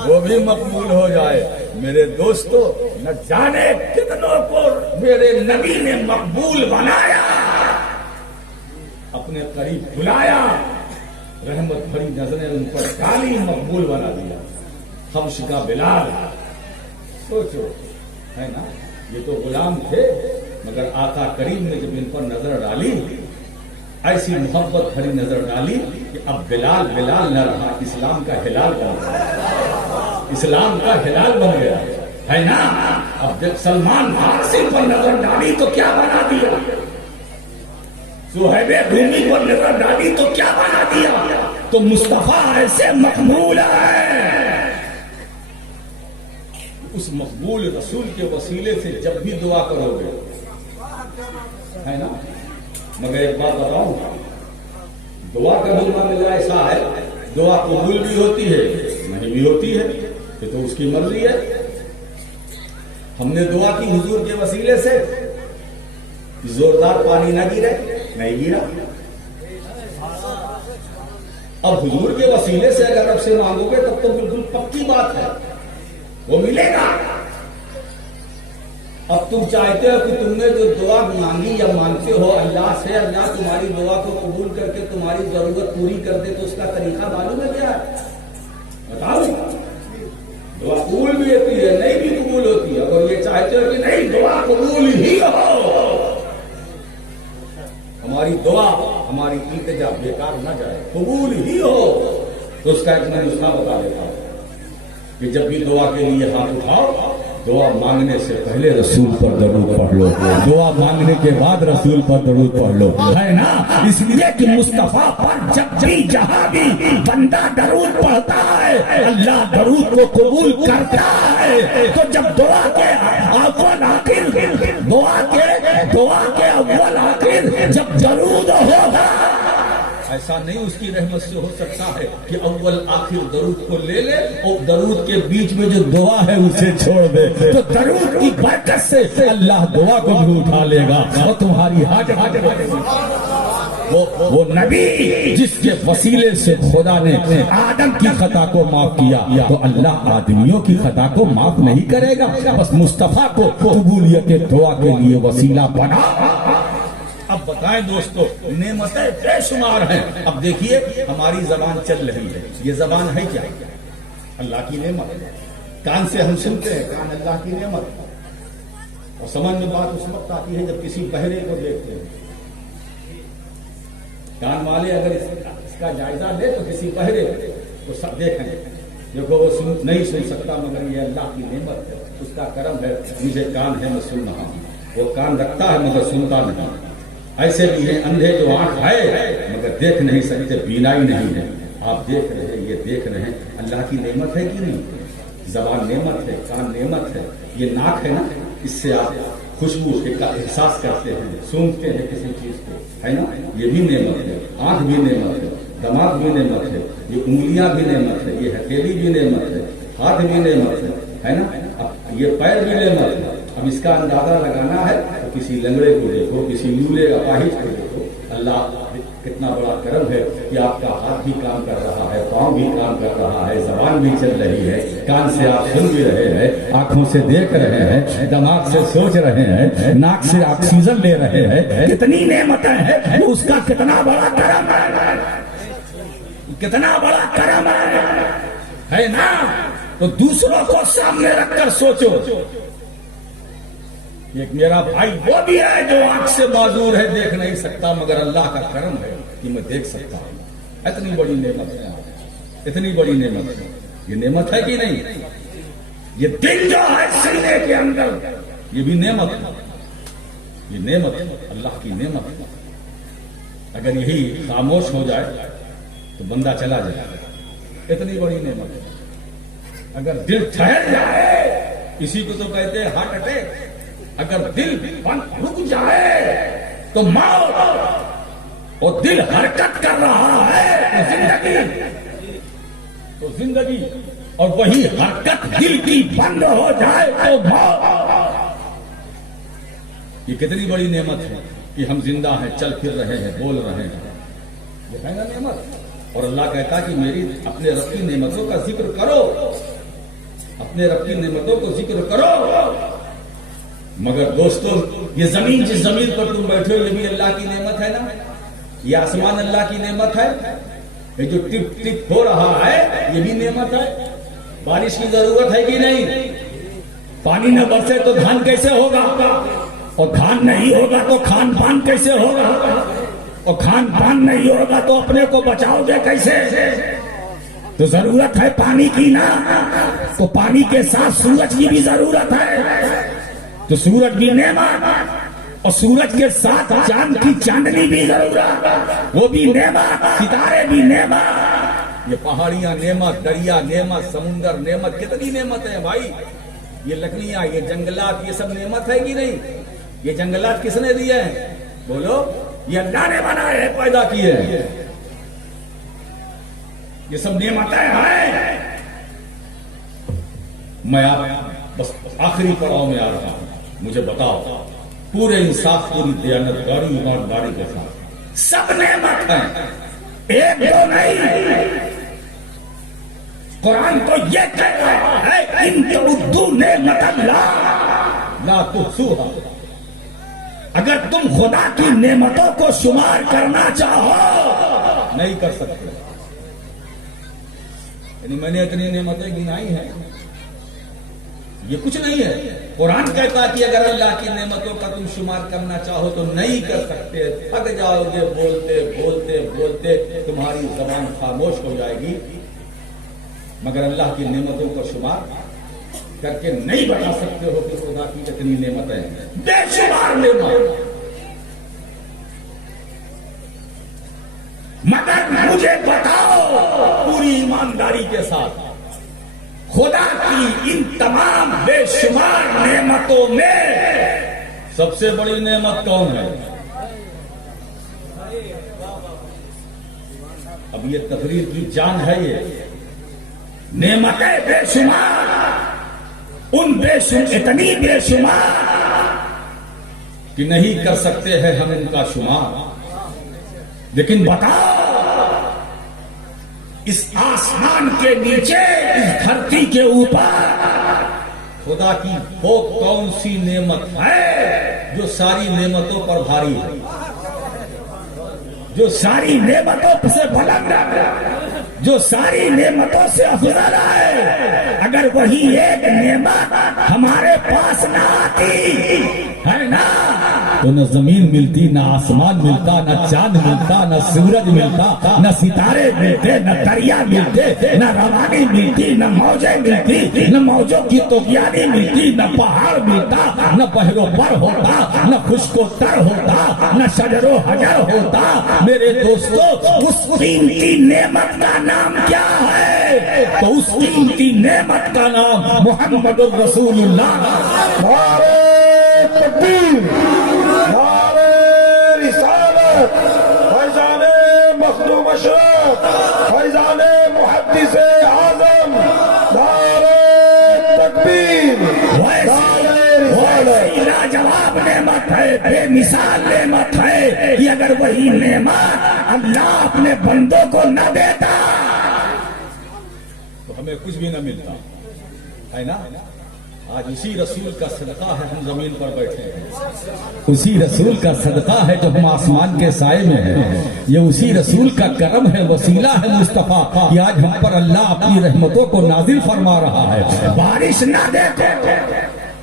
وہ بھی مقبول ہو جائے۔ میرے دوستو نہ جانے کتنوں کو میرے نبی نے مقبول بنایا، اپنے قریب بلایا، رحمت بھری نظریں ان پر ڈالی، مقبول بنا دیا۔ حبش کا بلال، سوچو ہے نا، یہ تو غلام تھے مگر آقا کریم نے جب ان پر نظر ڈالی ایسی محبت بھری نظر ڈالی کہ اب بلال بلال نہ رہا، اسلام کا ہلال بن گیا، اسلام کا ہلال بن گیا ہے نا۔ اب جب سلمان فارسی پر نظر ڈالی تو کیا بنا دیا، صہیب رومی پر نظر ڈالی تو کیا بنا دیا۔ تو مصطفیٰ ایسے مقبول ہے، اس مقبول رسول کے وسیلے سے جب بھی دعا کرو گے ہے نا۔ مگر ایک بات بتاؤں، دعا کا بھی معاملہ ایسا ہے، دعا قبول بھی ہوتی ہے نہیں بھی ہوتی ہے، یہ تو اس کی مرضی ہے۔ ہم نے دعا کی حضور کے وسیلے سے، زوردار پانی نہ گرے، نہیں گرا۔ اب حضور کے وسیلے سے اگر رب سے مانگو گے تب تو بالکل پکی بات ہے وہ ملے گا۔ اب تم چاہتے ہو کہ تم نے جو دعا مانگی یا مانگتے ہو اللہ سے، اللہ تمہاری دعا کو قبول کر کے تمہاری ضرورت پوری کر دے، تو اس کا طریقہ معلوم ہے کیا ہے؟ بتاؤ۔ دعا قبول بھی ہوتی ہے نہیں بھی قبول ہوتی ہے، اگر یہ چاہتے ہو کہ نہیں دعا قبول ہی ہو، ہماری دعا ہماری التجا بیکار نہ جائے، قبول ہی ہو، تو اس کا ایک میں نسخہ بتا دیتا ہوں کہ جب بھی دعا کے لیے ہاتھ اٹھاؤ، دعا مانگنے سے پہلے رسول پر درود پڑھ لو، دعا مانگنے کے بعد رسول پر درود پڑھ لو، ہے نا۔ اس لیے کہ مصطفیٰ پر جب بھی جہاں بھی بندہ درود پڑھتا ہے اللہ درود کو قبول کرتا ہے۔ تو جب دعا کے اول آخر، دعا کے اول آخر جب درود ہوگا، ایسا نہیں اس کی رحمت سے ہو سکتا ہے کہ اول آخر درود کو لے لے اور درود کے بیچ میں جو دعا ہے اسے چھوڑ دے، تو درود کی برکت سے اللہ دعا کو بھی اٹھا لے گا اور تمہاری حاجت وہ نبی جس کے وسیلے سے خدا نے آدم کی خطا کو معاف کیا، تو اللہ آدمیوں کی خطا کو معاف نہیں کرے گا، بس مصطفیٰ کو قبولیت دعا کے لیے وسیلہ بنا۔ اب بتائیں دوستو، نعمتیں بے شمار ہیں۔ اب دیکھیے ہماری زبان چل رہی ہے، یہ زبان ہے کیا؟ اللہ کی نعمت۔ کان سے ہم سنتے ہیں، کان اللہ کی نعمت، اور سمجھ میں بات اس وقت آتی ہے جب کسی بہرے کو دیکھتے ہیں۔ کان والے اگر اس کا جائزہ لے تو کسی بہرے کو سب دیکھیں، دیکھو وہ نہیں سن سکتا مگر یہ اللہ کی نعمت ہے، اس کا کرم ہے، مجھے کان ہے میں سن رہا ہوں۔ وہ کان رکھتا ہے مگر سنتا نہیں، ایسے بھی ہیں اندھے جو آنکھ ہے مگر دیکھ نہیں سکتے، بینائی نہیں ہے. آپ دیکھ رہے ہیں، یہ دیکھ رہے ہیں، اللہ کی نعمت ہے کہ نہیں؟ زبان نعمت ہے، کان نعمت ہے، یہ ناک ہے نا، اس سے آپ خوشبو کا احساس کرتے ہیں، سونگتے ہیں کسی چیز کو، ہے نا، یہ بھی نعمت ہے. آنکھ بھی نعمت ہے، دماغ بھی نعمت ہے، یہ انگلیاں بھی نعمت ہے، یہ ہتھیلی بھی نعمت ہے، ہاتھ بھی نعمت ہے نا، اب یہ پیر بھی نعمت ہے. اب اس کا اندازہ لگانا ہے تو کسی لنگڑے کو دیکھو، کسی لولے اپاہج کو دیکھو. اللہ کتنا بڑا کرم ہے کہ آپ کا ہاتھ بھی کام کر رہا ہے، پاؤں بھی کام کر رہا ہے، زبان بھی چل رہی ہے، کان سے آپ سن بھی رہے ہیں، آنکھوں سے دیکھ رہے ہیں، دماغ سے سوچ رہے ہیں، ناک سے آکسیجن لے رہے ہیں. کتنی نعمتیں ہیں، اس کا کتنا بڑا کرم ہے، کتنا بڑا کرم ہے نا. تو دوسروں کو سامنے رکھ کر سوچو. ایک میرا بھائی وہ بھی ہے جو آنکھ سے معذور ہے، دیکھ نہیں سکتا، مگر اللہ کا کرم ہے کہ میں دیکھ سکتا ہوں. اتنی بڑی نعمت ہے، اتنی بڑی نعمت ہے. یہ نعمت ہے کہ نہیں؟ یہ دل جو ہے سینے کے اندر، یہ بھی نعمت ہے، یہ نعمت ہے، اللہ کی نعمت ہے. اگر یہی خاموش ہو جائے تو بندہ چلا جائے. اتنی بڑی نعمت ہے. اگر دل ٹھہر جائے، اسی کو تو کہتے ہیں ہارٹ اٹیک. اگر دل رک جائے تو موت، اور دل حرکت کر رہا ہے تو زندگی، اور وہی حرکت دل کی بند ہو جائے تو موت. یہ کتنی بڑی نعمت ہے کہ ہم زندہ ہیں، چل پھر رہے ہیں، بول رہے ہیں. یہ ہے نا نعمت. اور اللہ کہتا کہ میری اپنے رب کی نعمتوں کا ذکر کرو، اپنے رب کی نعمتوں کو ذکر کرو. مگر دوستو، یہ زمین جس زمین پر تم بیٹھے ہو یہ بھی اللہ کی نعمت ہے نا. یہ آسمان اللہ کی نعمت ہے. یہ جو ٹپ ٹپ ہو رہا ہے یہ بھی نعمت ہے. بارش کی ضرورت ہے کہ نہیں؟ پانی نہ برسے تو دھان کیسے ہوگا؟ اور دھان نہیں ہوگا تو کھان پان کیسے ہوگا؟ اور کھان پان نہیں ہوگا تو اپنے کو بچاؤ گے کیسے؟ تو ضرورت ہے پانی کی نا. تو پانی کے ساتھ سورج کی بھی ضرورت ہے. تو سورج بھی نعمت، اور سورج کے ساتھ چاند کی چاندنی بھی ضرورت، وہ بھی نعمت. ستارے بھی نعمت. یہ پہاڑیاں نعمت، دریا نعمت، سمندر نعمت. کتنی نعمت ہے بھائی. یہ لکڑیاں، یہ جنگلات، یہ سب نعمت ہے کہ نہیں؟ یہ جنگلات کس نے دیے ہیں؟ بولو. یہ اللہ نے بنائے ہیں، پیدا کیے ہیں. یہ سب نعمتیں ہیں. میں آپ بس آخری پڑاؤ میں آ رہا ہوں. مجھے بتاؤ، پورے انصاف، پوری دیانتداری، ایمانداری کے ساتھ سب نعمت ہیں، ایک دو نہیں. قرآن تو یہ کہہ رہا ہے ان تعدوا نعمت اللہ لا تحصوها. اگر تم خدا کی نعمتوں کو شمار کرنا چاہو نہیں کر سکتے. یعنی میں نے اتنی نعمتیں گنائی ہیں، یہ کچھ نہیں ہے. قرآن کہتا کہ اگر اللہ کی نعمتوں کا تم شمار کرنا چاہو تو نہیں کر سکتے. تھک جاؤ گے بولتے بولتے بولتے، تمہاری زبان خاموش ہو جائے گی. مگر اللہ کی نعمتوں کا شمار کر کے نہیں بتا سکتے ہو کہ خدا کی کتنی نعمتیں ہیں. بے شمار نعمت. مگر مجھے بتاؤ پوری ایمانداری کے ساتھ، خدا کی ان تمام بے شمار نعمتوں میں سب سے بڑی نعمت کون ہے؟ اب یہ تقریر کی جان ہے. یہ نعمتیں بے شمار، ان بے شمار، اتنی بے شمار کہ نہیں کر سکتے ہیں ہم ان کا شمار. لیکن بتاؤ، اس آسمان کے نیچے، اس دھرتی کے اوپر خدا کی وہ کون سی نعمت ہے جو ساری نعمتوں پر بھاری ہے، جو ساری نعمتوں سے بلند ہے، جو ساری نعمتوں سے افضل ہے؟ اگر وہی ایک نعمت ہمارے پاس نہ آتی ہے نا، تو نہ زمین ملتی، نہ آسمان ملتا، نہ چاند ملتا، نہ سورج ملتا، نہ ستارے ملتے، نہ دریا ملتے، نہ روانی ملتی، نہ موجیں ملتی، نہ موجوں کی طغیانی ملتی، نہ پہاڑ ملتا، نہ بحر و بر ہوتا، نہ خشک و تر ہوتا، نہ شجر و حجر ہوتا۔ میرے دوستو، اس قیمتی نعمت کا نام کیا ہے؟ تو اس قیمتی نعمت کا نام محمد الرسول اللہ۔ نعرہ تکبیر، نعرہ رسالت، فیضان مخدوم اشرف، فیضان محدث اعظم، نعرہ تکبیر، لاجواب نعمت ہے، بے مثال نعمت ہے کہ اگر وہی نعمت اللہ اپنے بندوں کو نہ دیتا تو ہمیں کچھ بھی نہ ملتا ہے نا۔ آج اسی رسول کا صدقہ ہے ہم زمین پر بیٹھے ہیں، اسی رسول کا صدقہ ہے جو ہم آسمان کے سائے میں ہیں، یہ اسی رسول کا کرم ہے، وسیلہ ہے مصطفیٰ کہ آج ہم پر اللہ اپنی رحمتوں کو نازل فرما رہا ہے۔ بارش نہ دے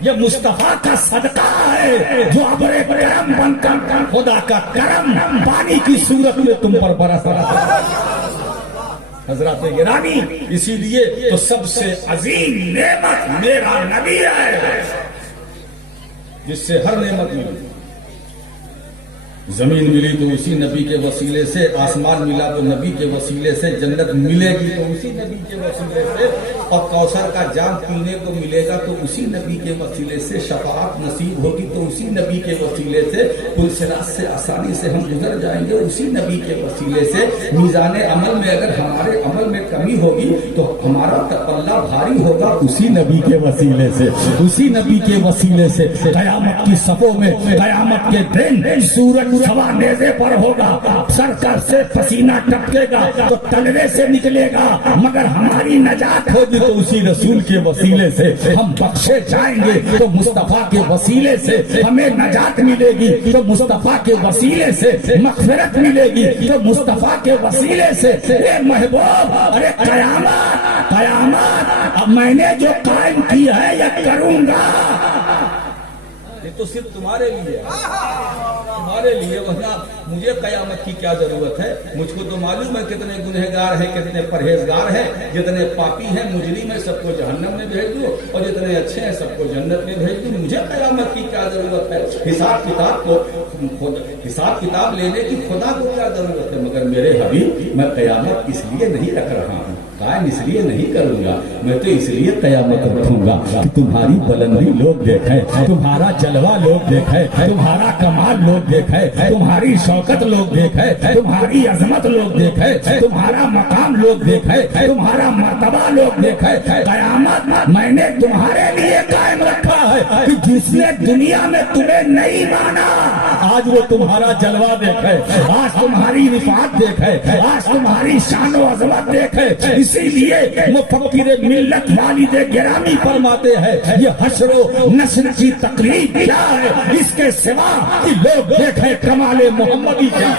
یہ مصطفیٰ کا صدقہ ہے جو ابر کرم بن کر خدا کا کرم پانی کی صورت میں تم پر برس رہا ہے۔ حضرات گرامی، اسی لیے تو سب سے عظیم نعمت میرا نبی ہے جس سے ہر نعمت ملی۔ زمین ملی تو اسی نبی کے وسیلے سے، آسمان ملا تو نبی کے وسیلے سے، جنت ملے گی تو اسی نبی کے وسیلے سے، اور کوثر کا جام پینے کو ملے گا تو اسی نبی کے وسیلے سے، شفاعت نصیب ہوگی تو اسی نبی کے وسیلے سے، پل صراط سے آسانی سے ہم گزر جائیں گے اسی نبی کے وسیلے سے۔ میزان عمل میں اگر ہمارے عمل میں کمی ہوگی تو ہمارا پلہ بھاری ہوگا اسی نبی کے وسیلے سے، اسی نبی کے وسیلے سے۔ قیامت کی صفوں میں قیامت کے دن سورج سوا نیزے پر ہوگا، سر سے پسینہ ٹپکے گا تو تلوے سے نکلے گا، مگر ہماری نجات ہوگی تو اسی رسول کے وسیلے سے۔ ہم بخشے جائیں گے تو مصطفیٰ کے وسیلے سے، ہمیں نجات ملے گی تو مصطفیٰ کے وسیلے سے، مغفرت ملے گی تو مصطفیٰ کے وسیلے سے۔ اے محبوب، ارے قیامت قیامت اب میں نے جو قائم کی ہے یا کروں گا، یہ تو صرف تمہارے لیے تمہارے لیے، ورنہ مجھے قیامت کی کیا ضرورت ہے؟ مجھ کو تو معلوم ہے کتنے گنہگار ہیں، کتنے پرہیزگار ہیں، جتنے پاپی ہیں مجرم ہیں سب کو جہنم میں بھیج دو، اور جتنے اچھے ہیں سب کو جنت میں بھیج دو۔ مجھے قیامت کی کیا ضرورت ہے؟ حساب کتاب لینے کی خدا کو کیا ضرورت ہے؟ مگر میرے حبیب، میں قیامت اس لیے نہیں رکھ رہا ہوں، قائم اس لیے نہیں کروں گا، میں تو اس لیے قیامت رکھوں گا کہ تمہاری بلندی لوگ دیکھیں، تمہارا جلوہ لوگ دیکھیں، تمہارا کمال لوگ دیکھیں، تمہاری شوکت لوگ دیکھیں، تمہاری عظمت لوگ دیکھیں، تمہارا مقام لوگ دیکھیں، تمہارا مرتبہ لوگ دیکھیں۔ قیامت میں نے تمہارے لیے قائم رکھا ہے کہ جس نے دنیا میں تمہیں نہیں مانا آج وہ تمہارا جلوہ دیکھے، آج تمہاری رفعت دیکھے، آج تمہاری شان و عظمت دیکھے۔ اسی لیے مفکر ملت والد گرامی فرماتے ہیں یہ حشر و نشر کی تقریب کیا ہے اس کے سوا کہ لوگ دیکھیں کمال محمدی کے۔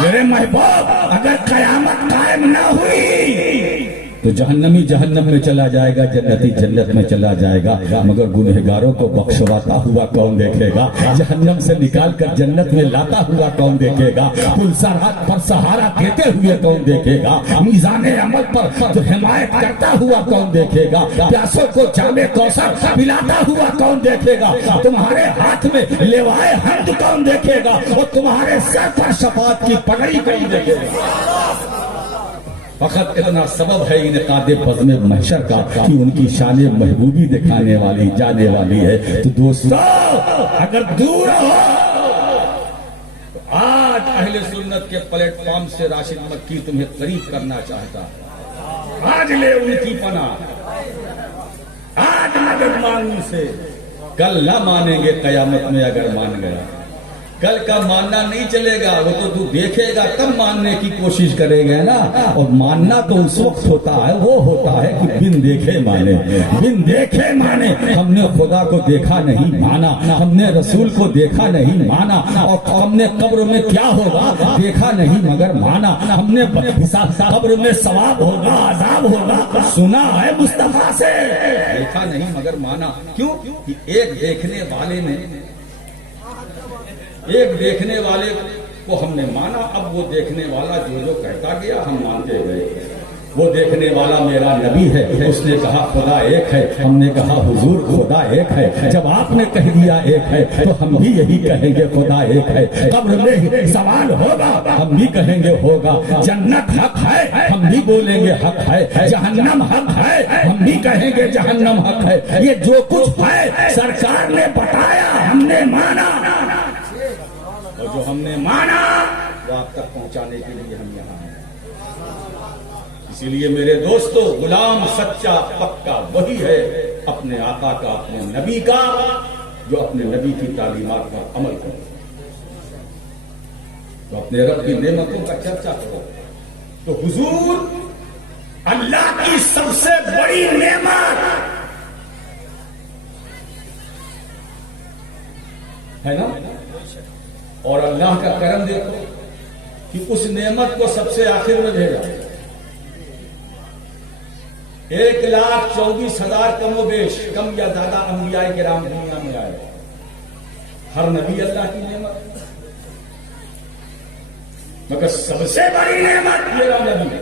میرے محبوب، اگر قیامت قائم نہ ہوئی تو جہنمی جہنم میں چلا جائے گا، جنتی جنت میں چلا جائے گا، مگر گنہگاروں کو بخشواتا ہوا کون دیکھے گا؟ جہنم سے نکال کر جنت میں لاتا ہوا کون دیکھے گا؟ پل صراط پر سہارا دیتے ہوئے کون دیکھے گا؟ میزان عمل پر جو حمایت کرتا ہوا کون دیکھے گا؟ پیاسوں کو جام کوثر پلاتا ہوا کون دیکھے گا؟ تمہارے ہاتھ میں لوائے حمد کون دیکھے گا؟ اور تمہارے سر پر شفاعت کی پگڑی کون دیکھے گا؟ فقط اتنا سبب ہے انعقاد بزم محشر کا کہ ان کی شان محبوبی دکھانے والی جانے والی ہے۔ تو دوستو، اگر دور ہو تو آج اہل سنت کے پلیٹ فارم سے راشد مکی تمہیں قریب کرنا چاہتا ہے۔ آج لے ان کی پناہ، آج مدد مانگ سے، کل نہ مانیں گے قیامت میں اگر مان گیا۔ کل کا ماننا نہیں چلے گا، وہ تو دیکھے گا تب ماننے کی کوشش کرے گا نا. اور ماننا تو اس وقت ہوتا ہے، وہ ہوتا ہے کہ بن دیکھے مانے، بن دیکھے مانے. ہم نے خدا کو دیکھا نہیں مانا، ہم نے رسول کو دیکھا نہیں مانا، اور ہم نے قبر میں کیا ہوگا دیکھا نہیں مگر مانا. ہم نے قبر میں ثواب ہوگا عذاب ہوگا سنا ہے مصطفیٰ سے، دیکھا نہیں مگر مانا. کیوں کہ ایک دیکھنے والے کو ہم نے مانا. اب وہ دیکھنے والا جو کہتا گیا ہم مانتے گئے. وہ دیکھنے والا میرا نبی ہے، اس نے کہا خدا ایک ہے، ہم نے کہا حضور خدا ایک ہے. جب آپ نے کہہ دیا ایک ہے تو ہم بھی یہی کہیں گے خدا ایک ہے. قبر میں سوال ہوگا ہم بھی کہیں گے ہوگا. جنت حق ہے ہم بھی بولیں گے حق ہے. جہنم حق ہے ہم بھی کہیں گے جہنم حق ہے. یہ جو کچھ ہے سرکار نے بتایا ہم نے مانا، اور جو ہم نے مانا وہ آپ تک پہنچانے کے لیے ہم یہاں ہیں. اسی لیے میرے دوستو، غلام سچا پکا وہی ہے اپنے آقا کا، اپنے نبی کا، جو اپنے نبی کی تعلیمات پر عمل کرے. تو اپنے رب کی نعمتوں کا چرچا کرو. تو حضور اللہ کی سب سے بڑی نعمت ہے نا. اور اللہ کا کرم دیکھو کہ اس نعمت کو سب سے آخر میں بھیجا. 1,24,000 کم و بیش، کم یا زیادہ انبیاء کرام دنیا میں آئے. ہر نبی اللہ کی نعمت، مگر سب سے بڑی نعمت میرا نبی.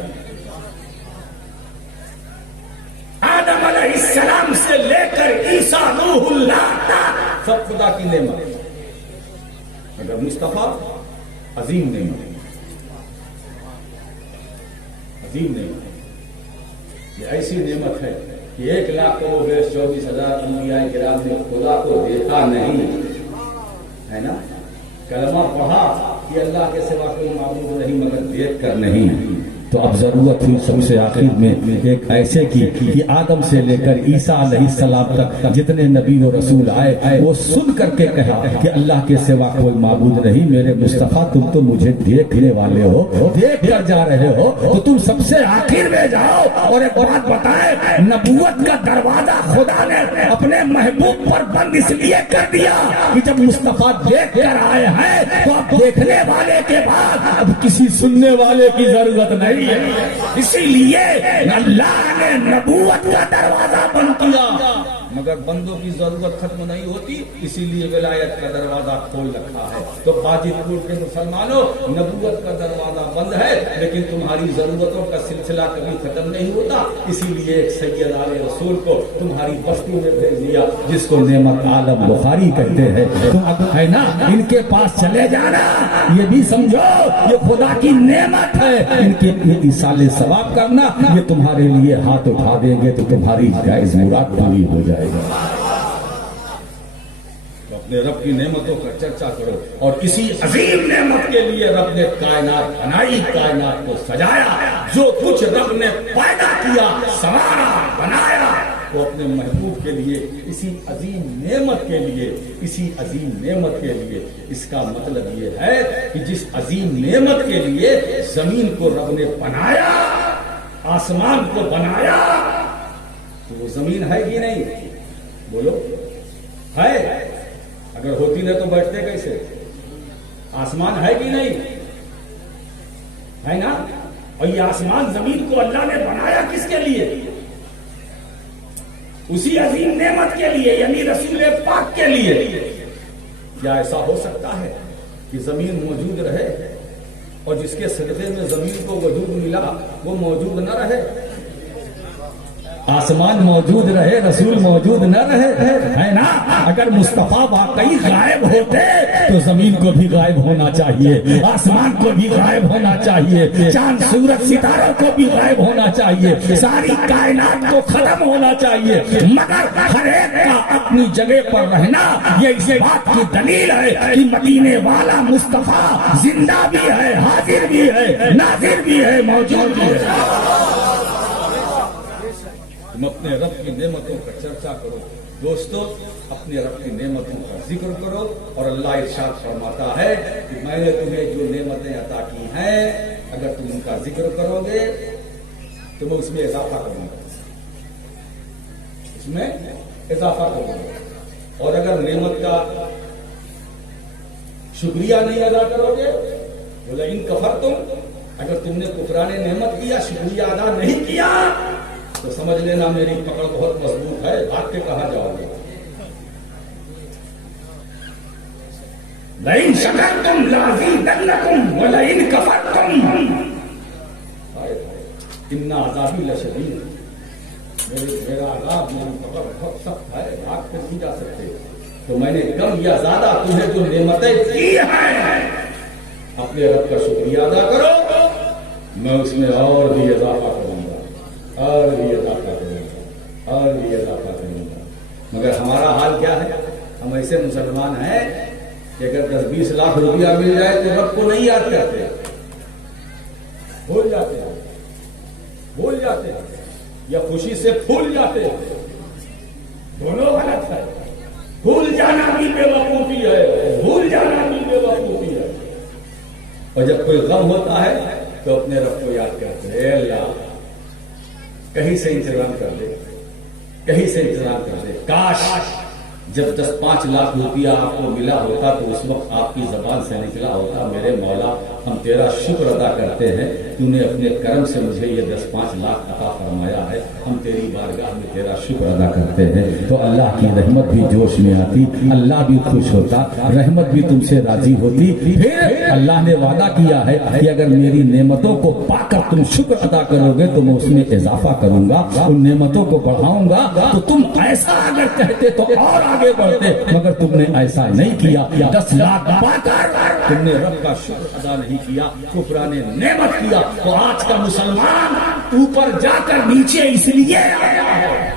آدم علیہ السلام سے لے کر عیسیٰ روح اللہ تک سب خدا کی نعمت، مگر مصطفیٰ عظیم نعمت، عظیم نعمت. یہ ایسی نعمت ہے کہ 1,24,000 انبیاء کرام نے خدا کو دیکھا نہیں ہے نا. کلمہ پڑھا کہ اللہ کے سوا کوئی معبود نہیں مگر دیکھ کر نہیں. تو اب ضرورت ہوئی سب سے آخر میں ایک ایسے کی کہ آدم سے لے کر عیسیٰ علیہ السلام تک جتنے نبی و رسول آئے وہ سن کر کے کہا کہ اللہ کے سوا کوئی معبود نہیں. میرے مصطفیٰ تم تو مجھے دیکھنے والے ہو، دیکھ کر جا رہے ہو، تو تم سب سے آخر میں جاؤ. اور ایک بات بتائے، نبوت کا دروازہ خدا نے اپنے محبوب پر بند اس لیے کر دیا کہ جب مصطفیٰ دیکھ کر آئے ہیں تو اب دیکھنے والے کے بعد اب کسی سننے والے کی ضرورت نہیں. اسی لیے اللہ نے نبوت کا دروازہ بند کیا، مگر بندوں کی ضرورت ختم نہیں ہوتی، اسی لیے ولایت کا دروازہ کھول رکھا ہے. تو باجد پور کے مسلمانوں، نبوت کا دروازہ بند ہے لیکن تمہاری ضرورتوں کا سلسلہ کبھی ختم نہیں ہوتا. اسی لیے ایک سید علیہ رسول کو تمہاری بستی میں بھیج دیا جس کو نعمت عالم بخاری کہتے ہیں. تم ہے نا ان کے پاس چلے جانا، یہ بھی سمجھو یہ خدا کی نعمت ہے. ان کے ایصال ثواب کرنا، یہ تمہارے لیے ہاتھ اٹھا دیں گے تو تمہاری جائز مراد پوری ہو جائے. تو اپنے رب کی نعمتوں کا چرچا کرو. اور اسی عظیم نعمت کے لیے رب نے کائنات بنائی، کائنات کو سجایا. جو کچھ رب نے پیدا کیا، سنوارا، بنایا، وہ اپنے محبوب کے لیے، اسی عظیم نعمت کے لیے، اسی عظیم نعمت کے لیے. اس کا مطلب یہ ہے کہ جس عظیم نعمت کے لیے زمین کو رب نے بنایا، آسمان کو بنایا، تو وہ زمین ہے کہ نہیں؟ بولو ہے. اگر ہوتی نہ تو بیٹھتے کیسے؟ آسمان ہے کہ نہیں؟ ہے نا. اور یہ آسمان زمین کو اللہ نے بنایا کس کے لیے؟ اسی عظیم نعمت کے لیے، یعنی رسول پاک کے لیے. کیا ایسا ہو سکتا ہے کہ زمین موجود رہے اور جس کے صدقے میں زمین کو وجود ملا وہ موجود نہ رہے؟ آسمان موجود رہے، رسول موجود نہ رہے، ہے نا. اگر مصطفیٰ واقعی غائب ہوتے تو زمین کو بھی غائب ہونا چاہیے، آسمان کو بھی غائب ہونا چاہیے، چاند سورج ستاروں کو بھی غائب ہونا چاہیے، ساری کائنات کو ختم ہونا چاہیے. مگر ہر ایک کا اپنی جگہ پر رہنا یہ اس بات کی دلیل ہے کہ مدینے والا مصطفیٰ زندہ بھی ہے، حاضر بھی ہے، ناظر بھی ہے، موجود بھی ہے. تم اپنے رب کی نعمتوں کا چرچا کرو. دوستو اپنے رب کی نعمتوں کا ذکر کرو، اور اللہ ارشاد فرماتا ہے کہ میں نے تمہیں جو نعمتیں عطا کی ہیں اگر تم ان کا ذکر کرو گے تو میں اس میں اضافہ کروں گا، اس میں اضافہ کروں گا، اور اگر نعمت کا شکریہ نہیں ادا کرو گے بولا ان کفرتم، اگر تم نے کفران نعمت کیا، شکریہ ادا نہیں کیا تو سمجھ لینا میری پکڑ بہت مضبوط ہے، بھاگ کے کہاں جاؤ گے؟ لئن شکرتم لازیدنکم ولئن کفرتم ان عذابی لشدید، میرا عذاب، میری پکڑ بہت سخت ہے، بھاگ کے نہیں جا سکتے۔ تو میں نے کم یا زیادہ تمہیں جو نعمتیں کی ہیں اپنے رب کا شکریہ ادا کرو، میں اس میں اور بھی اضافہ کروں گا، اور بھی اضافہ کروں گا، اور بھی اضافہ کروں گا۔ مگر ہمارا حال کیا ہے؟ ہم ایسے مسلمان ہیں کہ اگر 10-20 لاکھ روپیہ مل جائے تو رب کو نہیں یاد کرتے، بھول جاتے ہیں، بھول جاتے ہیں، یا خوشی سے پھول جاتے ہیں، دونوں غلط ہے۔ بھول جانا بھی بے وقوفی ہے، بھول جانا بھی بے وقوفی ہے۔ اور جب کوئی غم ہوتا ہے تو اپنے رب کو یاد کرتے ہیں، اے اللہ کہیں سے انتظام کر دے، کہیں سے انتظام کر دے۔ کاش جب 10-5 لاکھ روپیہ آپ کو ملا ہوتا تو اس وقت آپ کی زبان سے نکلا ہوتا میرے مولا ہم تیرا شکر ادا کرتے ہیں، تو نے اپنے کرم سے مجھے یہ 10-5 لاکھ عطا فرمایا ہے، ہم تیری بارگاہ میں تیرا شکر ادا کرتے ہیں۔ تو اللہ کی رحمت بھی جوش میں آتی، اللہ بھی خوش ہوتا، رحمت بھی تم سے راضی ہوتی۔ پھر اللہ نے وعدہ کیا ہے کہ اگر میری نعمتوں کو پا کر تم شکر ادا کرو گے تو میں اس میں اضافہ کروں گا، ان نعمتوں کو بڑھاؤں گا۔ تو تم ایسا اگر کہتے تو اور آگے بڑھتے، مگر تم نے ایسا نہیں کیا۔ 10 لاکھ پا کر تم نے رب کا شکر ادا نہیں کیا، کفران نعمت کیا۔ تو آج کا مسلمان اوپر جا کر نیچے اس لیے آیا ہے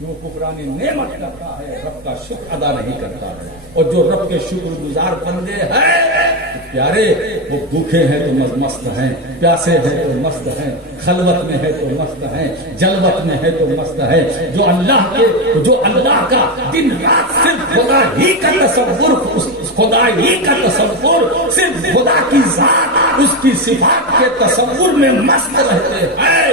جو کفران نعمت کرتا ہے، رب کا شکر ادا نہیں کرتا ہے۔ اور جو رب کے شکر گزار بندے ہیں پیارے، وہ بھوکے ہیں تو مست ہیں، پیاسے ہیں تو مست ہیں، خلوت میں ہے تو مست ہیں، جلوت میں ہے تو مست ہے۔ جو اللہ کا دن رات صرف خدا ہی کا تصور، خدا ہی کا تصور، صرف خدا کی ذات، اس کی صفات کے تصور میں مست رہتے ہیں،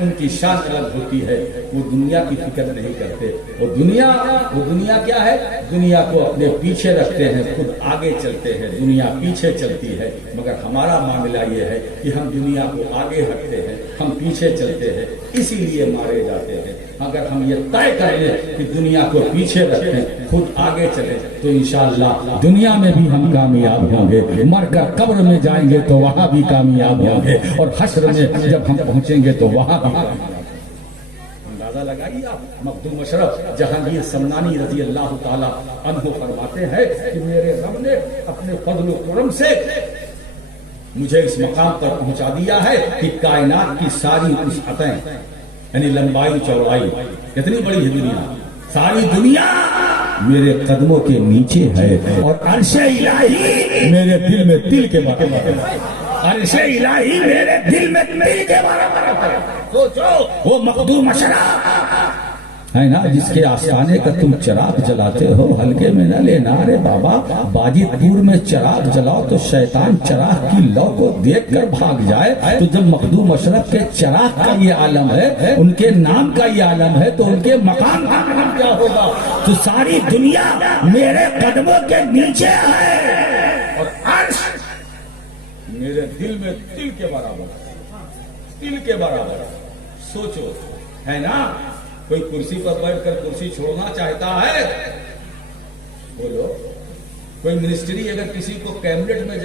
ان کی شان الگ ہوتی ہے۔ وہ دنیا کی فکر نہیں کرتے، وہ دنیا کیا ہے؟ دنیا کو اپنے پیچھے رکھتے ہیں، خود آگے چلتے ہیں، دنیا پیچھے چلتی ہے۔ مگر ہمارا معاملہ یہ ہے کہ ہم دنیا کو آگے رکھتے ہیں، ہم پیچھے چلتے ہیں، اسی لیے مارے جاتے ہیں۔ اگر ہم یہ طے کر لیں کہ دنیا کو پیچھے رکھیں، خود آگے چلیں، تو انشاءاللہ دنیا میں بھی ہم کامیاب ہوں گے، مر کر قبر میں جائیں گے تو وہاں بھی کامیاب ہوں گے، اور حشر میں جب ہم پہنچیں گے تو وہاں بھی اندازہ لگائیے آپ۔ مخدوم اشرف جہانگیر سمنانی رضی اللہ تعالی عنہ فرماتے ہیں کہ میرے رب نے اپنے فضل و کرم سے مجھے اس مقام پر پہنچا دیا ہے کہ کائنات کی ساری وسعتیں، یعنی لمبائی چوڑائی کتنی بڑی ہے دنیا، ساری دنیا میرے قدموں کے نیچے ہے، اور عرش الہی میرے دل میں تل کے برابر ہے، عرش الہی میرے دل میں تل کے برابر ہے۔ سوچو وہ مخدوم اشرف ہے نا جس کے آستانے کا تم چراغ جلاتے ہو، ہلکے میں نہ لینا رے بابا، باجت پور میں چراغ جلاؤ تو شیطان چراغ کی لو کو دیکھ کر بھاگ جائے۔ تو جب مخدوم اشرف کے چراغ کا یہ عالم ہے، ان کے نام کا یہ عالم ہے، تو ان کے مقام کا نام کیا ہوگا؟ تو ساری دنیا میرے قدموں کے نیچے ہے، اور عرش میرے دل میں تل کے برابر، تل کے برابر۔ سوچو ہے نا، کوئی کرسی پر بیٹھ کر کرسی چھوڑنا چاہتا ہے؟ بولو، کوئی منسٹری اگر کسی کو کیبنٹ میں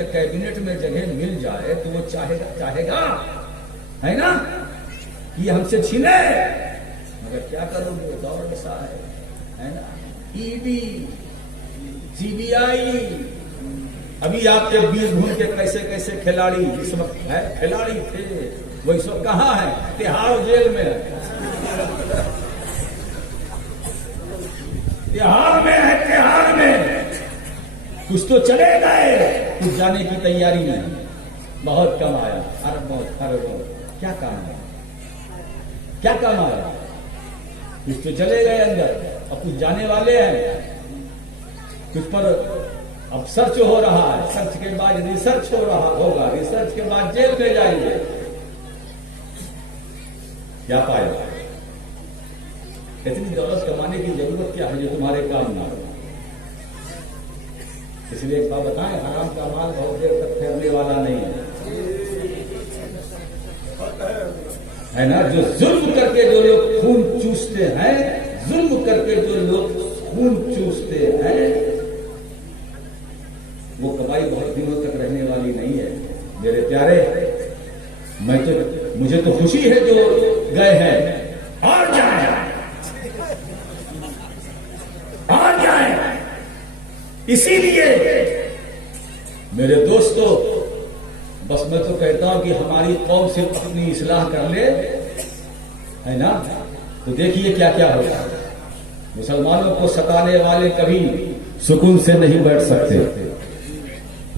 جگہ مل جائے تو وہ چاہے گا ہے نا یہ ہم سے چھینے، مگر کیا کرو گے؟ دور ایسا ہے نا، ای ڈی سی بی آئی، ابھی آپ کے بیس بھون کے کیسے کھلاڑی اس وقت ہے، کھلاڑی تھے وہ اس وقت کہاں ہے؟ تہاڑ جیل میں ہے، تہاڑ میں ہے، تہاڑ میں۔ کچھ تو چلے گئے، کچھ جانے کی تیاری میں، بہت کم آیا، اربوں کیا کام آیا، کیا کام آیا؟ کچھ تو چلے گئے اندر اور کچھ جانے والے ہیں، کچھ پر اب سرچ ہو رہا ہے، سرچ کے بعد ریسرچ ہو رہا ہوگا، ریسرچ کے بعد جیل میں جائیں گے. کیا پائے گا؟ اتنی دولت کمانے کی ضرورت کیا ہے جو تمہارے کام نہ ہو؟ اس لیے ایک بات بتائیں، حرام کا مال بہت دیر تک پھیلنے والا نہیں ہے نا. جو ظلم کر کے جو لوگ خون چوستے ہیں، ظلم کر کے جو لوگ خون چوستے ہیں، وہ کمائی بہت دنوں تک رہنے والی نہیں ہے. میرے پیارے، مجھے تو خوشی ہے جو گئے ہیں، اور جائیں اور جائیں. اسی لیے میرے دوستو، بس میں تو کہتا ہوں کہ ہماری قوم صرف اپنی اصلاح کر لے، ہے نا، تو دیکھیے کیا کیا ہوتا ہے. مسلمانوں کو ستانے والے کبھی سکون سے نہیں بیٹھ سکتے.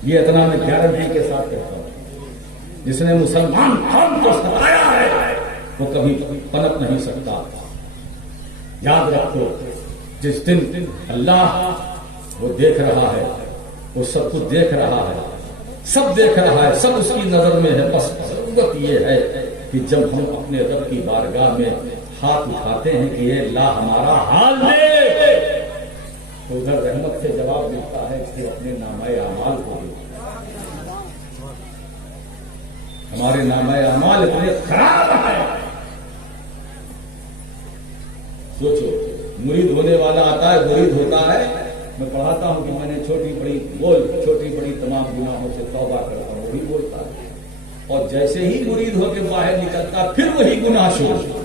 یہ اتنا میں گارنٹی کے ساتھ کہتا ہوں. جس نے مسلمان قوم کو ستایا ہے وہ کبھی پنپ نہیں سکتا. یاد رکھو، جس دن اللہ وہ دیکھ رہا ہے، وہ سب کچھ دیکھ رہا ہے، سب دیکھ رہا ہے، سب اس کی نظر میں ہے. بس ضرورت یہ ہے کہ جب ہم اپنے رب کی بارگاہ میں ہاتھ اٹھاتے ہیں کہ اے اللہ ہمارا حال دے، تو ادھر رحمت سے جواب ملتا ہے کہ اپنے نامہ اعمال کو دے. ہمارے نامہ اعمال اتنے خراب ہیں. سوچو، مرید ہونے والا آتا ہے، مرید ہوتا ہے، میں پڑھاتا ہوں کہ میں نے چھوٹی بڑی تمام گناہوں سے توبہ کرتا ہوں، وہی بولتا ہے. اور جیسے ہی مرید ہو کے باہر نکلتا پھر وہی گناہ شروع.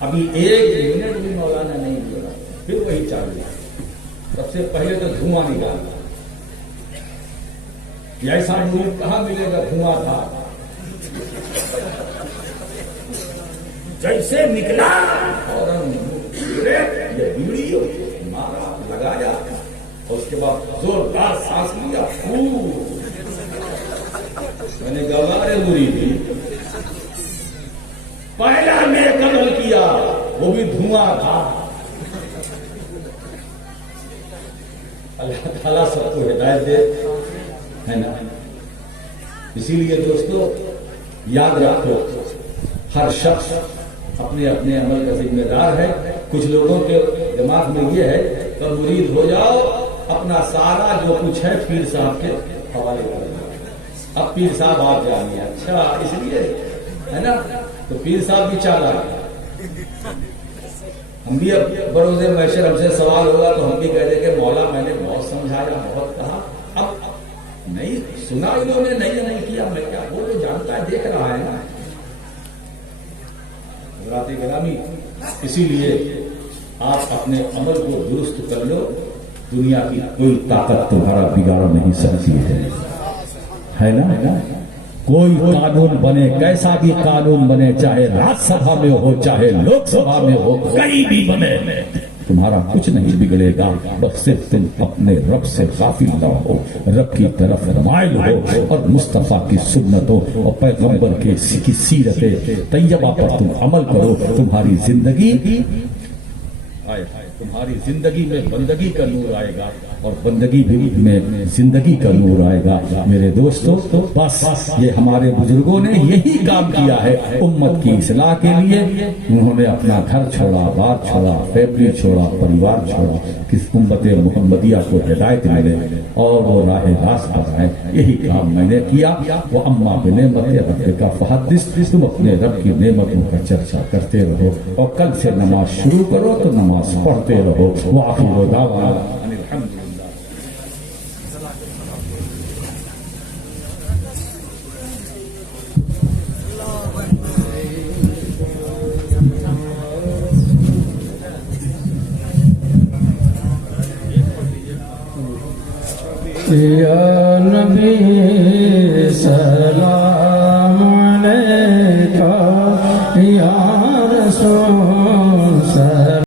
ابھی ایک منٹ بھی مولانا نہیں بولا، پھر وہی چالو. سب سے پہلے تو دھواں نکالنا. ایسا مرید کہاں ملے گا؟ دھواں تھا. جیسے نکلا اور یہ بیڑی مارا، لگایا، اور اس کے بعد زوردار سانس لیا. میں نے گوارے مرید پہلا نیک عمل کیا، وہ بھی دھواں تھا. اللہ تعالیٰ سب کو ہدایت دے، ہے نا. اسی لیے دوستو یاد رکھو، ہر شخص اپنے اپنے عمل کا ذمہ دار ہے. کچھ لوگوں کے دماغ میں یہ ہے کہ مرید ہو جاؤ، اپنا سارا جو کچھ ہے پیر صاحب کے حوالے کر دو. اب پیر صاحب آپ جانیے، اچھا اس لیے ہے نا، تو پیر صاحب بھی چالاک. ہم بھی اب بروز محشر ہم سے سوال ہوگا تو ہم بھی کہہ دیں کہ مولا میں نے بہت سمجھایا، بہت کہا، اب نہیں سنا انہوں نے، نہیں کیا، میں کیا بولوں، جانتا ہے، دیکھ رہا ہے نا. حضرات گرامی، اسی لیے آپ اپنے عمل کو درست کر لو. دنیا کی کوئی طاقت تمہارا بگاڑ نہیں سکتی ہے نا. کوئی قانون بنے، کیسا بھی قانون بنے، چاہے راج سبھا میں ہو، چاہے لوک سبھا میں ہو، کہیں بھی بنے، تمہارا کچھ نہیں بگڑے گا. بس صرف تم اپنے رب سے غافل نہ ہو، رب کی طرف مائل ہو، اور مصطفیٰ کی سنتوں اور پیغمبر کی سیرت طیبہ پر تم عمل کرو. تمہاری زندگی میں بندگی کا نور آئے گا، اور بندگی بھی میں زندگی کا نور آئے گا. میرے دوستو، بس یہ ہمارے بزرگوں نے یہی کام کیا ہے امت کی اصلاح کے لیے. انہوں نے اپنا گھر چھوڑا، بات چھوڑا، فیملی چھوڑا، پریوار چھوڑا، کس امت محمدیہ کو ہدایت ملے اور وہ راہ راست پر آئے. یہی کام میں نے کیا. وہ اما بنعمت ربک فحدث، تم اپنے رب کی نعمتوں کا چرچا کرتے رہو، اور کل سے نماز شروع کرو تو نماز پڑھتے رہو. وآخر دعوانا ان الحمد للہ. یا نبی سلام علیکہ، یا رسول